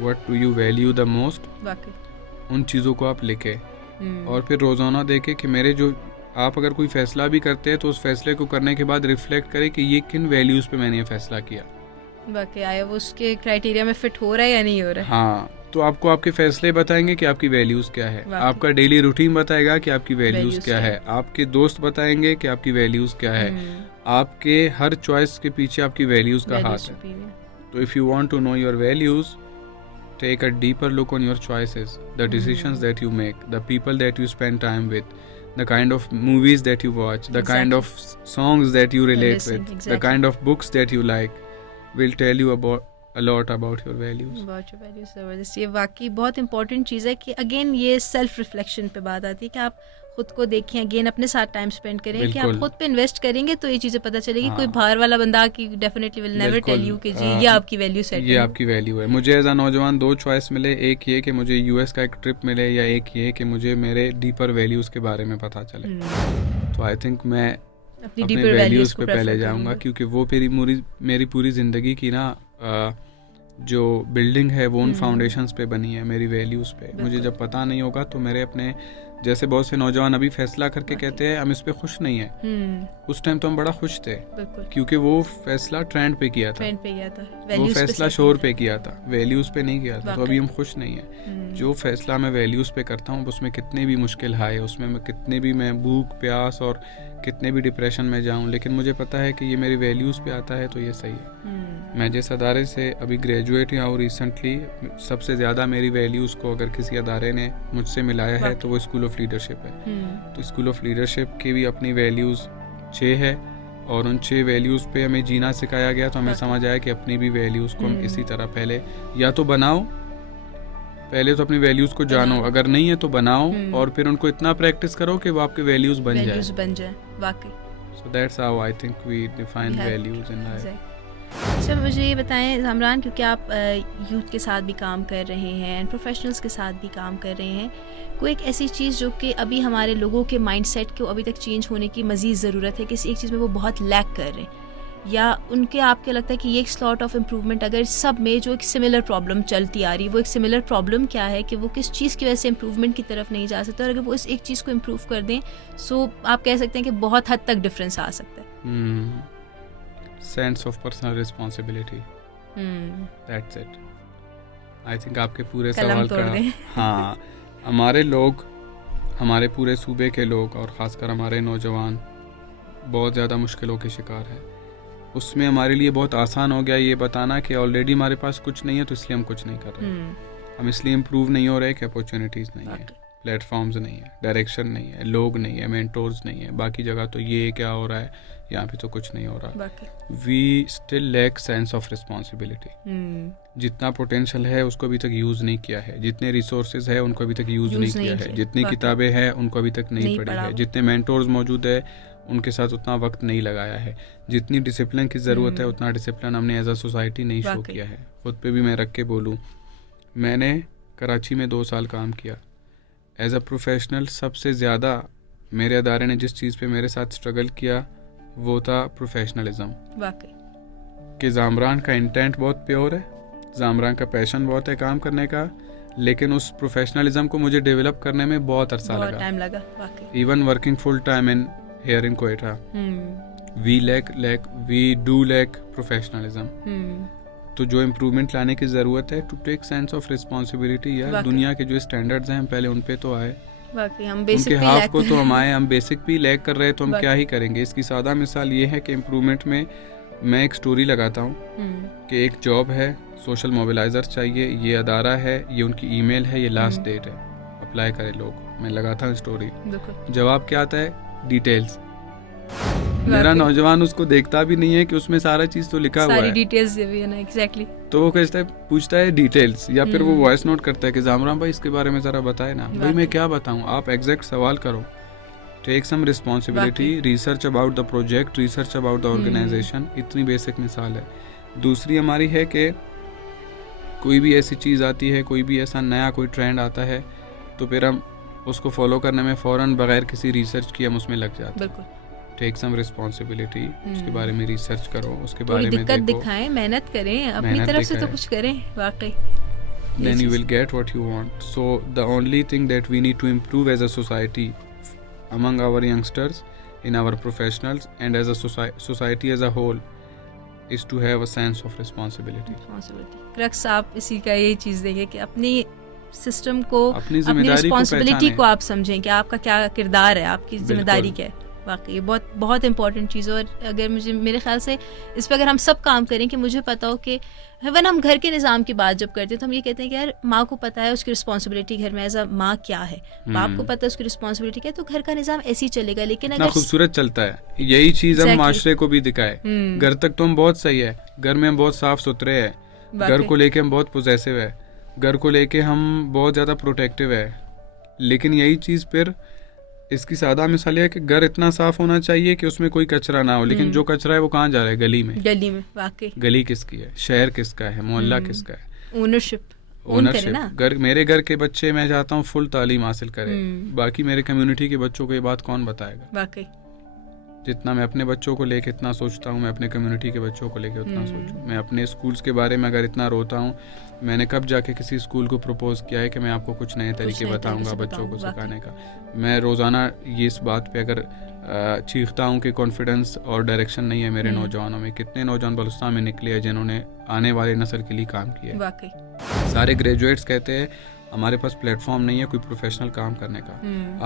what do you value the most। उन चीज़ों को आप लिखे और फिर रोज़ाना देखें कि मेरे जो, आप अगर कोई फ़ैसला भी करते हैं तो उस फैसले को करने के बाद रिफ्लेक्ट करें कि ये किन वैल्यूज़ पे मैंने ये फ़ैसला किया, बाकी आया वो उसके क्राइटेरिया में फिट हो रहा है या नहीं हो रहा है। हाँ, तो आपको आपके फैसले बताएंगे कि आपकी वैल्यूज़ क्या है, आपका डेली रूटीन बताएगा कि आपकी वैल्यूज़ क्या है, आपके दोस्त बताएंगे कि आपकी वैल्यूज़ क्या है, आपके हर चॉइस के पीछे आपकी वैल्यूज़ का हाथ है। तो if you want to know your values, take a deeper look on your choices, the decisions that you make, the people that you spend time with, the kind of movies that you watch, the kind of songs that you relate with, the kind of books that you like will tell you about a lot about your values. About your values, ज़बरदस्त। ये वाकई बहुत important चीज़ है कि again ये self reflection पे बात आती है कि आप खुद को देखें, अगेन अपने साथ टाइम स्पेंड करें, कि आप खुद पे इन्वेस्ट करेंगे तो ये चीज़ें पता चलेगी। कोई बाहर वाला बंदा की definitely will never tell you कि जी ये आपकी वैल्यू सेट है, ये आपकी वैल्यू है। मुझे एज अ नौजवान दो चॉइस मिले, एक ये कि मुझे यूएस का एक ट्रिप मिले, या एक ये कि मुझे मेरे डीपर वैल्यूज़ के बारे में पता चले। तो आई थिंक मैं अपने वैल्यूज़ पे पहले जाऊँगा, क्योंकि वो मेरी पूरी ज़िंदगी की ना जो बिल्डिंग है वो उन फाउंडेशंस पे बनी है, मेरी वैल्यूज़ पे। मुझे जब पता नहीं होगा तो मेरे अपने, जैसे बहुत से नौजवान अभी फैसला करके कहते हैं हम इस पे खुश नहीं है, उस टाइम तो हम बड़ा खुश थे क्योंकि वो फैसला ट्रेंड पे किया था, वो फैसला शोर पे किया था, वैल्यूज़ पे नहीं किया था। तो अभी हम खुश नहीं है। जो फैसला मैं वैल्यूज़ पे करता हूँ उसमें कितने भी मुश्किल आए, उसमें मैं कितने भी मैं भूख प्यास और कितने भी डिप्रेशन में जाऊँ, लेकिन मुझे पता है कि ये मेरी वैल्यूज़ पे आता है तो ये सही है। मैं जिस अदारे से अभी ग्रेजुएट हुआ हूँ रिसेंटली, सबसे ज़्यादा मेरी वैल्यूज़ को अगर किसी अदारे ने मुझसे मिलाया है तो वो स्कूल ऑफ लीडरशिप है। तो स्कूल ऑफ लीडरशिप की भी अपनी वैल्यूज़ 6 है और उन 6 वैल्यूज़ पे हमें जीना सिखाया गया। तो हमें समझ आया कि अपनी भी वैल्यूज़ को हम इसी तरह पहले या तो बनाओ, पहले तो अपनी वैल्यूज़ को जानो, अगर नहीं है तो बनाओ और फिर उनको इतना प्रैक्टिस करो कि वो आपके वैल्यूज़ बन जाए। वाकई। So that's how I think we define values in life. अच्छा, मुझे ये बताएं ज़ामरान, क्योंकि आप यूथ के साथ भी काम कर रहे हैं एंड प्रोफेशनल्स के साथ भी काम कर रहे हैं, कोई एक ऐसी चीज़ जो कि अभी हमारे लोगों के माइंडसेट को अभी तक चेंज होने की मज़ीद ज़रूरत है, किसी एक चीज़ में वो बहुत लैक कर रहे हैं, या उनके आपके लगता है कि ये एक स्लॉट ऑफ इम्प्रूवमेंट अगर सब में जो एक सिमिलर प्रॉब्लम चलती आ रही है, वो एक सिमिलर प्रॉब्लम क्या है कि वो किस चीज़ की वजह से इम्प्रूवमेंट की तरफ नहीं जा सकते, और अगर वो इस एक चीज़ को इम्प्रूव कर दें सो आप कह सकते हैं कि बहुत हद तक डिफरेंस आ सकता है। Sense of personal responsibility, that's it. I think आपके पूरे सवाल का, हाँ, हमारे लोग, हमारे पूरे सूबे के लोग और ख़ासकर हमारे नौजवान बहुत ज़्यादा मुश्किलों के शिकार हैं। उसमें हमारे लिए बहुत आसान हो गया ये बताना कि ऑलरेडी हमारे पास कुछ नहीं है तो इसलिए हम कुछ नहीं कर रहे, हम इसलिए इम्प्रूव नहीं हो रहे कि अपॉर्चुनिटीज़ नहीं है, प्लेटफॉर्म्स नहीं है, डायरेक्शन नहीं है, लोग नहीं है, मेंटोर्स नहीं है, बाकी जगह तो ये क्या हो रहा है, यहाँ पे तो कुछ नहीं हो रहा। We still lack sense of responsibility. जितना पोटेंशियल है उसको अभी तक यूज़ नहीं किया है, जितने रिसोर्सेज है उनको अभी तक यूज़ नहीं किया है, जितनी किताबें हैं उनको अभी तक नहीं पढ़ी है, जितने मेंटोर्स मौजूद है उनके साथ उतना वक्त नहीं लगाया है, जितनी डिसिप्लिन की ज़रूरत है उतना डिसिप्लिन हमने एज अ सोसाइटी नहीं शो किया है। खुद पे भी मैं रख के बोलूँ, मैंने कराची में 2 साल काम किया एज अ प्रोफेशनल। सबसे ज़्यादा मेरे अदारे ने जिस चीज़ पे मेरे साथ स्ट्रगल किया वो था प्रोफेशनलिज्म। वाकई कि ज़ामरान का इंटेंट बहुत प्योर है, ज़ामरान का पैशन बहुत है काम करने का, लेकिन उस प्रोफेशनलिज्म को मुझे डेवलप करने में बहुत अरसा लगा, टाइम लगा। वाकई even working full time in here in Quetta, we do lack professionalism. तो जो इम्प्रूवमेंट लाने की ज़रूरत है, to take sense of responsibility. यार दुनिया के जो स्टैंडर्ड्स हैं हम पहले उन पे तो आए, वाकई हम बेसिक उनके पे हाफ लैग को कर तो रहे हम हैं। आए, हम बेसिक भी लैग कर रहे हैं तो हम क्या ही करेंगे। इसकी सादा मिसाल ये है कि इम्प्रूवमेंट में मैं एक स्टोरी लगाता हूँ कि एक जॉब है, सोशल मोबिलाइजर चाहिए, ये अदारा है, ये उनकी ईमेल है, ये लास्ट डेट है, अप्लाई करें लोग। मैं लगाता हूँ स्टोरी, जवाब क्या आता है? डिटेल्स। मेरा नौजवान उसको देखता भी नहीं है कि उसमें सारा चीज़ तो लिखा हुआ है, सारी डिटेल्स भी है ना, एग्जैक्टली। तो वो कहता है, पूछता है डिटेल्स, या फिर वो वॉइस नोट करता है कि जामरान भाई इसके बारे में ज़रा बताए ना। भाई मैं क्या बताऊँ, आप एग्जैक्ट सवाल करो। Take some responsibility, research about the project, research about the organisation. इतनी बेसिक मिसाल है। दूसरी हमारी है कि कोई भी ऐसी चीज़ आती है, कोई भी ऐसा नया कोई ट्रेंड आता है, तो फिर हम उसको फॉलो करने में फ़ौरन बगैर किसी रिसर्च किए हम उसमें लग जाते हैं। टेक सम रिस्पॉन्सिबिलिटी, उसके बारे में रिसर्च करो, उसके बारे में देखो, दिखाएं, मेहनत करें, अपनी तरफ से तो कुछ करें वाकई। Then you will get what you want. So the only thing that we need to improve as a society, among our youngsters, in our professionals, and as a society as a whole, is to have a sense of responsibility. Crux आप इसी का यही चीज़ देंगे कि अपनी system को, अपनी responsibility को आप समझें कि आपका क्या किरदार है, आपकी जिम्मेदारी क्या है। वाकई बहुत बहुत इंपॉर्टेंट चीज़ है। और अगर मेरे ख्याल से इस पर अगर हम सब काम करें कि मुझे पता हो कि वन हम घर के निज़ाम की बात जब करते हैं तो हम ये कहते हैं कि यार माँ को पता है उसकी रिस्पॉन्सिबिलिटी घर में एज अ माँ क्या है, बाप को पता है उसकी रिस्पॉन्सिबिलिटी क्या है, तो घर का निज़ाम ऐसे ही चलेगा। लेकिन अगर खूबसूरत चलता है, यही चीज़ हम माशरे को भी दिखाए। घर तक तो हम बहुत सही है, घर में हम बहुत साफ सुथरे है, घर को लेके हम बहुत पोजेसिव है, घर को लेके हम बहुत ज़्यादा प्रोटेक्टिव है, लेकिन यही चीज़ फिर इसकी सादा मिसाल है कि घर इतना साफ होना चाहिए कि उसमें कोई कचरा ना हो, लेकिन जो कचरा है वो कहाँ जा रहा है? गली में। वाकई गली किसकी है? शहर किसका है? मोहल्ला किसका है? ओनरशिप। मेरे घर के बच्चे, मैं चाहता हूँ फुल तालीम हासिल करें, बाकी मेरे कम्युनिटी के बच्चों को ये बात कौन बताएगा? वाकई जितना मैं अपने बच्चों को लेके इतना सोचता हूँ, मैं अपने कम्युनिटी के बच्चों को लेके उतना सोचूं। मैं अपने स्कूल्स के बारे में अगर इतना रोता हूँ, मैंने कब जाके किसी स्कूल को प्रपोज किया है कि मैं आपको कुछ नए तरीके बताऊंगा बच्चों को सिखाने का? मैं रोज़ाना ये इस बात पे अगर चीखता हूँ कि कॉन्फिडेंस और डायरेक्शन नहीं है मेरे नौजवानों में। कितने नौजवान बलुस्तान में निकले हैं जिन्होंने आने वाले नस्ल के लिए काम किया है। सारे ग्रेजुएट्स कहते हैं हमारे पास प्लेटफॉर्म नहीं है कोई प्रोफेशनल काम करने का।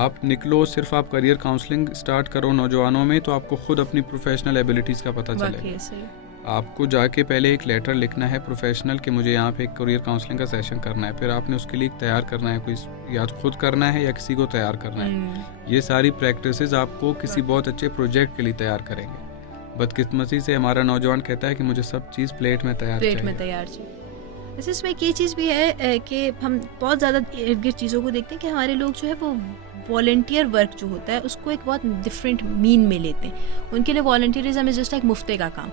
आप निकलो, सिर्फ आप करियर काउंसलिंग स्टार्ट करो नौजवानों में, तो आपको खुद अपनी प्रोफेशनल एबिलिटीज़ का पता चलेगा। आपको जाके पहले एक लेटर लिखना है प्रोफेशनल कि मुझे यहाँ पे एक करियर काउंसलिंग का सेशन करना है, फिर आपने उसके लिए तैयार करना है, कोई या तो खुद करना है या किसी को तैयार करना है। ये सारी प्रैक्टिसेस आपको किसी बहुत अच्छे प्रोजेक्ट के लिए तैयार करेंगे। बदकिस्मती से हमारा नौजवान कहता है कि मुझे सब चीज़ प्लेट में तैयार चाहिए। वैसे इसमें एक ये चीज़ भी है कि हम बहुत ज़्यादा इर्द गिर्द चीज़ों को देखते हैं कि हमारे लोग जो है वो वॉलंटियर वर्क जो होता है उसको एक बहुत डिफरेंट मीन में लेते हैं। उनके लिए वॉलंटियरिज्म इज़ जस्ट लाइक मुफ्ते का काम।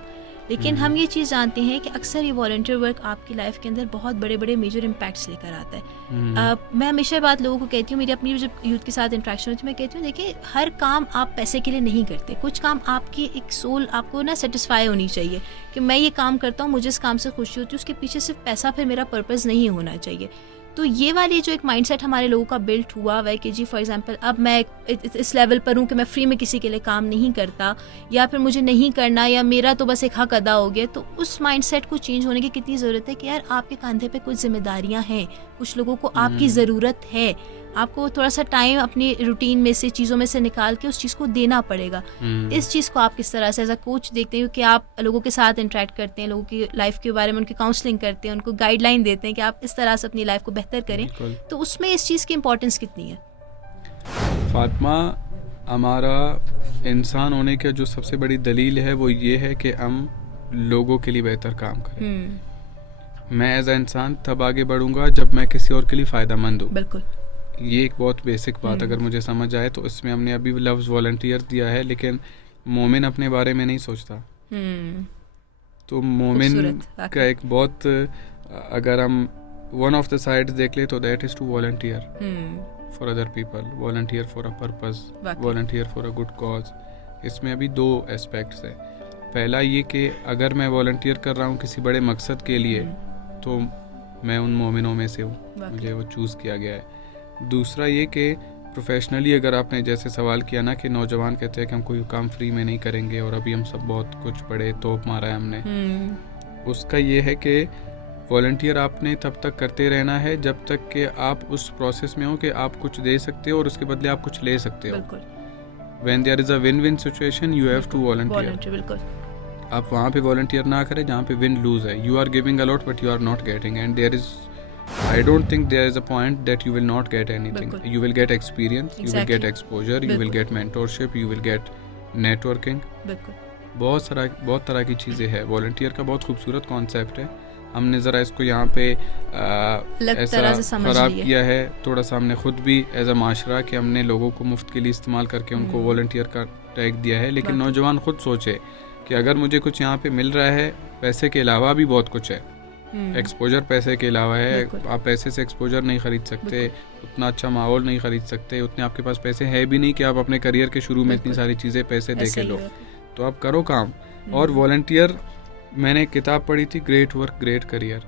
लेकिन हम ये चीज़ जानते हैं कि अक्सर ये वॉलंटियर वर्क आपकी लाइफ के अंदर बहुत बड़े बड़े मेजर इम्पैक्ट्स लेकर आता है। मैं हमेशा बात लोगों को कहती हूँ, मेरी अपनी जब यूथ के साथ इंट्रैक्शन होती है, मैं कहती हूँ देखिए हर काम आप पैसे के लिए नहीं करते। कुछ काम आपकी एक सोल आपको ना सेटिस्फाई होनी चाहिए कि मैं ये काम करता हूँ, मुझे इस काम से खुशी होती है, उसके पीछे सिर्फ पैसा फिर मेरा पर्पज़ नहीं होना चाहिए। तो ये वाली जो एक माइंडसेट हमारे लोगों का बिल्ट हुआ हुआ है कि जी फॉर एग्जांपल अब मैं इस लेवल पर हूँ कि मैं फ्री में किसी के लिए काम नहीं करता, या फिर मुझे नहीं करना, या मेरा तो बस एक हक अदा हो गया। तो उस माइंडसेट को चेंज होने की कितनी ज़रूरत है कि यार आपके कंधे पे कुछ जिम्मेदारियाँ हैं, कुछ लोगों को आपकी ज़रूरत है, आपको थोड़ा सा टाइम अपनी रूटीन में से चीज़ों में से निकाल के उस चीज़ को देना पड़ेगा। इस चीज़ को आप किस तरह से एज अ कोच देखते हैं कि आप लोगों के साथ इंटरेक्ट करते हैं, लोगों की लाइफ के बारे में उनकी काउंसलिंग करते हैं, उनको गाइडलाइन देते हैं कि आप इस तरह से अपनी लाइफ को बेहतर करें, तो उसमें इस चीज़ की इम्पोर्टेंस कितनी है? फातिमा, हमारा इंसान होने का जो सबसे बड़ी दलील है वो ये है कि हम लोगों के लिए बेहतर काम करें। मैं एज अ इंसान तब आगे बढ़ूंगा जब मैं किसी और के लिए फ़ायदेमंद हूँ। बिल्कुल, ये एक बहुत बेसिक बात अगर मुझे समझ आए तो इसमें हमने अभी लफ्ज़ वॉलंटियर दिया है, लेकिन मोमिन अपने बारे में नहीं सोचता। तो मोमिन का एक बहुत, अगर हम वन ऑफ द साइड्स देख ले तो that is to volunteer for other people, volunteer for a purpose, volunteer for a good cause. इसमें अभी दो एस्पेक्ट्स है। पहला ये कि अगर मैं वॉलंटियर कर रहा हूँ किसी बड़े मकसद के लिए तो मैं उन मोमिनों में से हूँ, मुझे वो चूज़ किया गया है। दूसरा ये कि प्रोफेशनली अगर आपने जैसे सवाल किया ना कि नौजवान कहते हैं कि हम कोई काम फ्री में नहीं करेंगे और अभी हम सब बहुत कुछ बड़े तोप मारा है हमने, उसका ये है कि वॉलंटियर आपने तब तक करते रहना है जब तक कि आप उस प्रोसेस में हो कि आप कुछ दे सकते हो और उसके बदले आप कुछ ले सकते हो. बिल्कुल. When there is a win-win situation, you have to volunteer. Volunteer बिल्कुल. आप वहाँ पे वॉलंटियर ना करें जहाँ पे विन लूज है. You are giving a lot but you are not getting, and there is, I don't think there is a point that you will not get anything. बिल्कुल. You will get experience, you will get Exactly. exposure, you will बिल्कुल. get mentorship, you will get networking. बिल्कुल. बहुत तरह की चीज़ें हैं. Volunteer का बहुत खूबसूरत कॉन्सेप्ट है. हमने ज़रा इसको यहाँ पे अलग ऐसा तरह से समझ ख़राब लिए. किया है थोड़ा सा हमने खुद भी एज अ माशरा कि हमने लोगों को मुफ्त के लिए इस्तेमाल करके उनको वॉलंटियर का टैग दिया है. लेकिन वाकई. नौजवान खुद सोचे कि अगर मुझे कुछ यहाँ पे मिल रहा है, पैसे के अलावा भी बहुत कुछ है. एक्सपोजर पैसे के अलावा है. बिल्कुल. आप पैसे से एक्सपोजर नहीं खरीद सकते, उतना अच्छा माहौल नहीं खरीद सकते, उतने आपके पास पैसे है भी नहीं कि आप अपने करियर के शुरू में इतनी बिल्कुल. सारी चीज़ें पैसे दे ऐसा के ही लो. है. तो आप करो काम. और वॉलंटियर, मैंने एक किताब पढ़ी थी, ग्रेट वर्क ग्रेट करियर.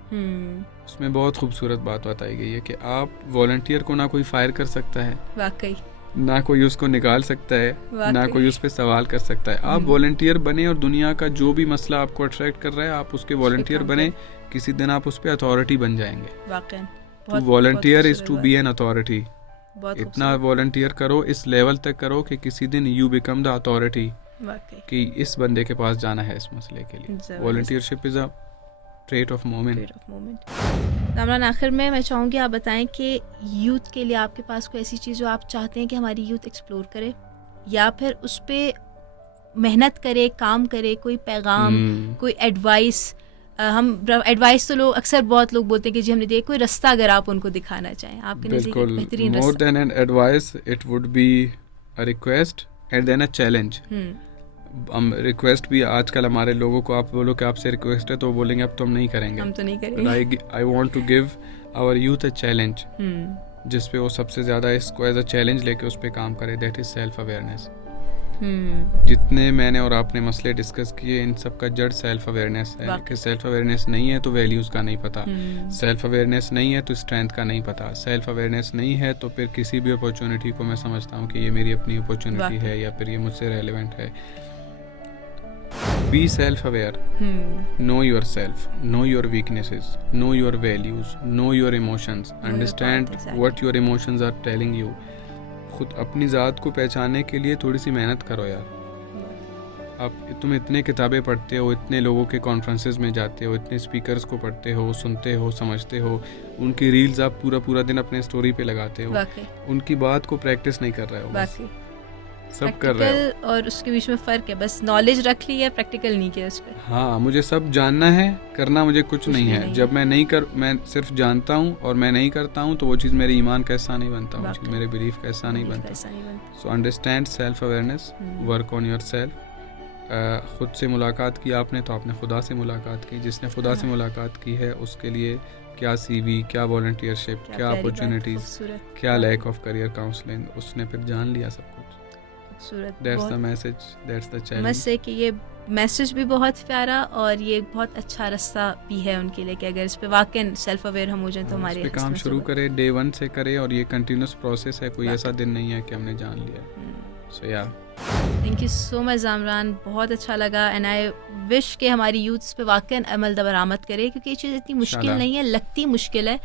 उसमें बहुत खूबसूरत बात बताई गई है कि आप वॉलंटियर को ना कोई फायर कर सकता है, वाकई. ना कोई उसको निकाल सकता है, ना वाकई. कोई उस पर सवाल कर सकता है. आप वॉलंटियर बने और दुनिया का जो भी मसला आपको अट्रैक्ट कर रहा है आप उसके वॉलंटियर काम बने. किसी दिन आप उस पर अथॉरिटी बन जाएंगे. वाकई. To volunteer is to be an authority. बहुत इतना वॉलंटियर करो, इस लेवल तक करो कि किसी दिन यू बिकम द अथॉरिटी, वाकई. कि इस बंदे के पास जाना है इस मसले के लिए. जबरदस्त. Volunteership is a trait of moment. Period of moment. Kamran, आखिर में मैं चाहूँगी आप बताएं कि यूथ के लिए आपके पास कोई ऐसी चीज़ जो आप चाहते हैं कि हमारी यूथ एक्सप्लोर करे या फिर उस पर मेहनत करे, काम करे, कोई पैगाम, कोई एडवाइस. हम एडवाइस तो लोग अक्सर बहुत लोग बोलते हैं कि जी हमने दिया, कोई रास्ता अगर आप उनको दिखाना चाहें, आपके नज़दीक एक बिल्कुल. बेहतरीन मोर रास्ता. Then an advice it would be a request and then a challenge. हम रिक्वेस्ट भी आजकल हमारे लोगों को, आप बोलो कि आपसे रिक्वेस्ट है तो वो बोलेंगे अब तो हम नहीं करेंगे. हम तो नहीं करेंगे. I want to give our youth a challenge जिस पे वो सबसे ज़्यादा इसको एज अ चैलेंज लेके उस पे काम करे. That is self awareness. जितने मैंने और आपने मसले डिस्कस किए, इन सब का जड़ सेल्फ अवेयरनेस है. कि सेल्फ अवेयरनेस नहीं है तो वैल्यूज़ का नहीं पता. सेल्फ अवेयरनेस नहीं है तो स्ट्रेंथ का नहीं पता. सेल्फ अवेयरनेस नहीं है तो फिर किसी भी अपॉर्चुनिटी को मैं समझता हूँ कि ये मेरी अपनी अपॉर्चुनिटी है या फिर ये मुझसे रेलिवेंट है. Be self aware. Know your self, know your weaknesses, know your values, know your emotions, understand what your emotions are telling you. खुद अपनी ज़ात को पहचानने के लिए थोड़ी सी मेहनत करो यार. तुम इतने किताबें पढ़ते हो, इतने लोगों के कॉन्फ्रेंसेस में जाते हो, इतने स्पीकर्स को पढ़ते हो, सुनते हो, समझते हो, उनकी रील्स आप पूरा दिन अपने स्टोरी पे लगाते हो, उनकी बात को प्रैक्टिस नहीं कर रहे हो. बस सब कर रहे हो और उसके बीच में फ़र्क है. बस नॉलेज रख ली है, प्रैक्टिकल नहीं किया उस पर. हाँ, मुझे सब जानना है, करना मुझे कुछ नहीं है. जब मैं सिर्फ जानता हूँ और मैं नहीं करता हूँ तो वो चीज़ मेरे ईमान का हिस्सा नहीं बनता, वो चीज़ मेरे बिलीफ का हिस्सा नहीं बनता. So understand self awareness, work on your self. खुद से मुलाकात की आपने तो आपने खुदा से मुलाकात की. जिसने खुदा से मुलाकात की है उसके लिए क्या CV, क्या वॉलंटियरशिप, क्या अपॉर्चुनिटीज़, क्या लैक ऑफ करियर काउंसलिंग, उसने फिर जान लिया सब कुछ. That's the message, that's the challenge. मस्त है कि ये मैसेज भी बहुत प्यारा और ये बहुत अच्छा रास्ता भी है उनके लिए कि अगर इस पे वाकई सेल्फ अवेयर हम हो जाए तो हमारे इस पे काम शुरू करें, डे 1 से करें. और ये कंटिन्यूस प्रोसेस है, कोई ऐसा दिन नहीं है कि हमने जान लिया. सो या थैंक यू सो मच जामरान, बहुत अच्छा लगा. एंड आई विश कि हमारी यूथ इस पे वाकई अमल दरामद करे, क्योंकि ये चीज़ इतनी मुश्किल नहीं है. लगती मुश्किल है,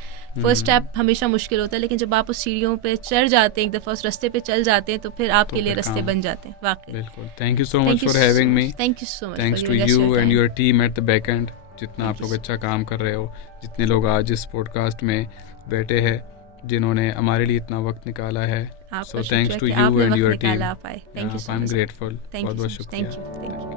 फर्स्ट स्टेप हमेशा मुश्किल होता है, लेकिन जब आप उस सीढ़ियों पे चढ़ जाते हैं, एक दफ़ा उस रास्ते पे चल जाते हैं तो फिर आपके लिए रास्ते बन जाते हैं. वाकई बिल्कुल. Thank you so much for having me. Thank you so much. Thanks to you and your team at the back end. जितना आप लोग अच्छा काम कर रहे हो, जितने लोग आज इस पॉडकास्ट में बैठे हैं, जिन्होंने हमारे लिए इतना वक्त निकाला है. So thanks to you and your team. Thank you so much. I'm grateful. Thank you. बहुत शुक्रिया. Thank you.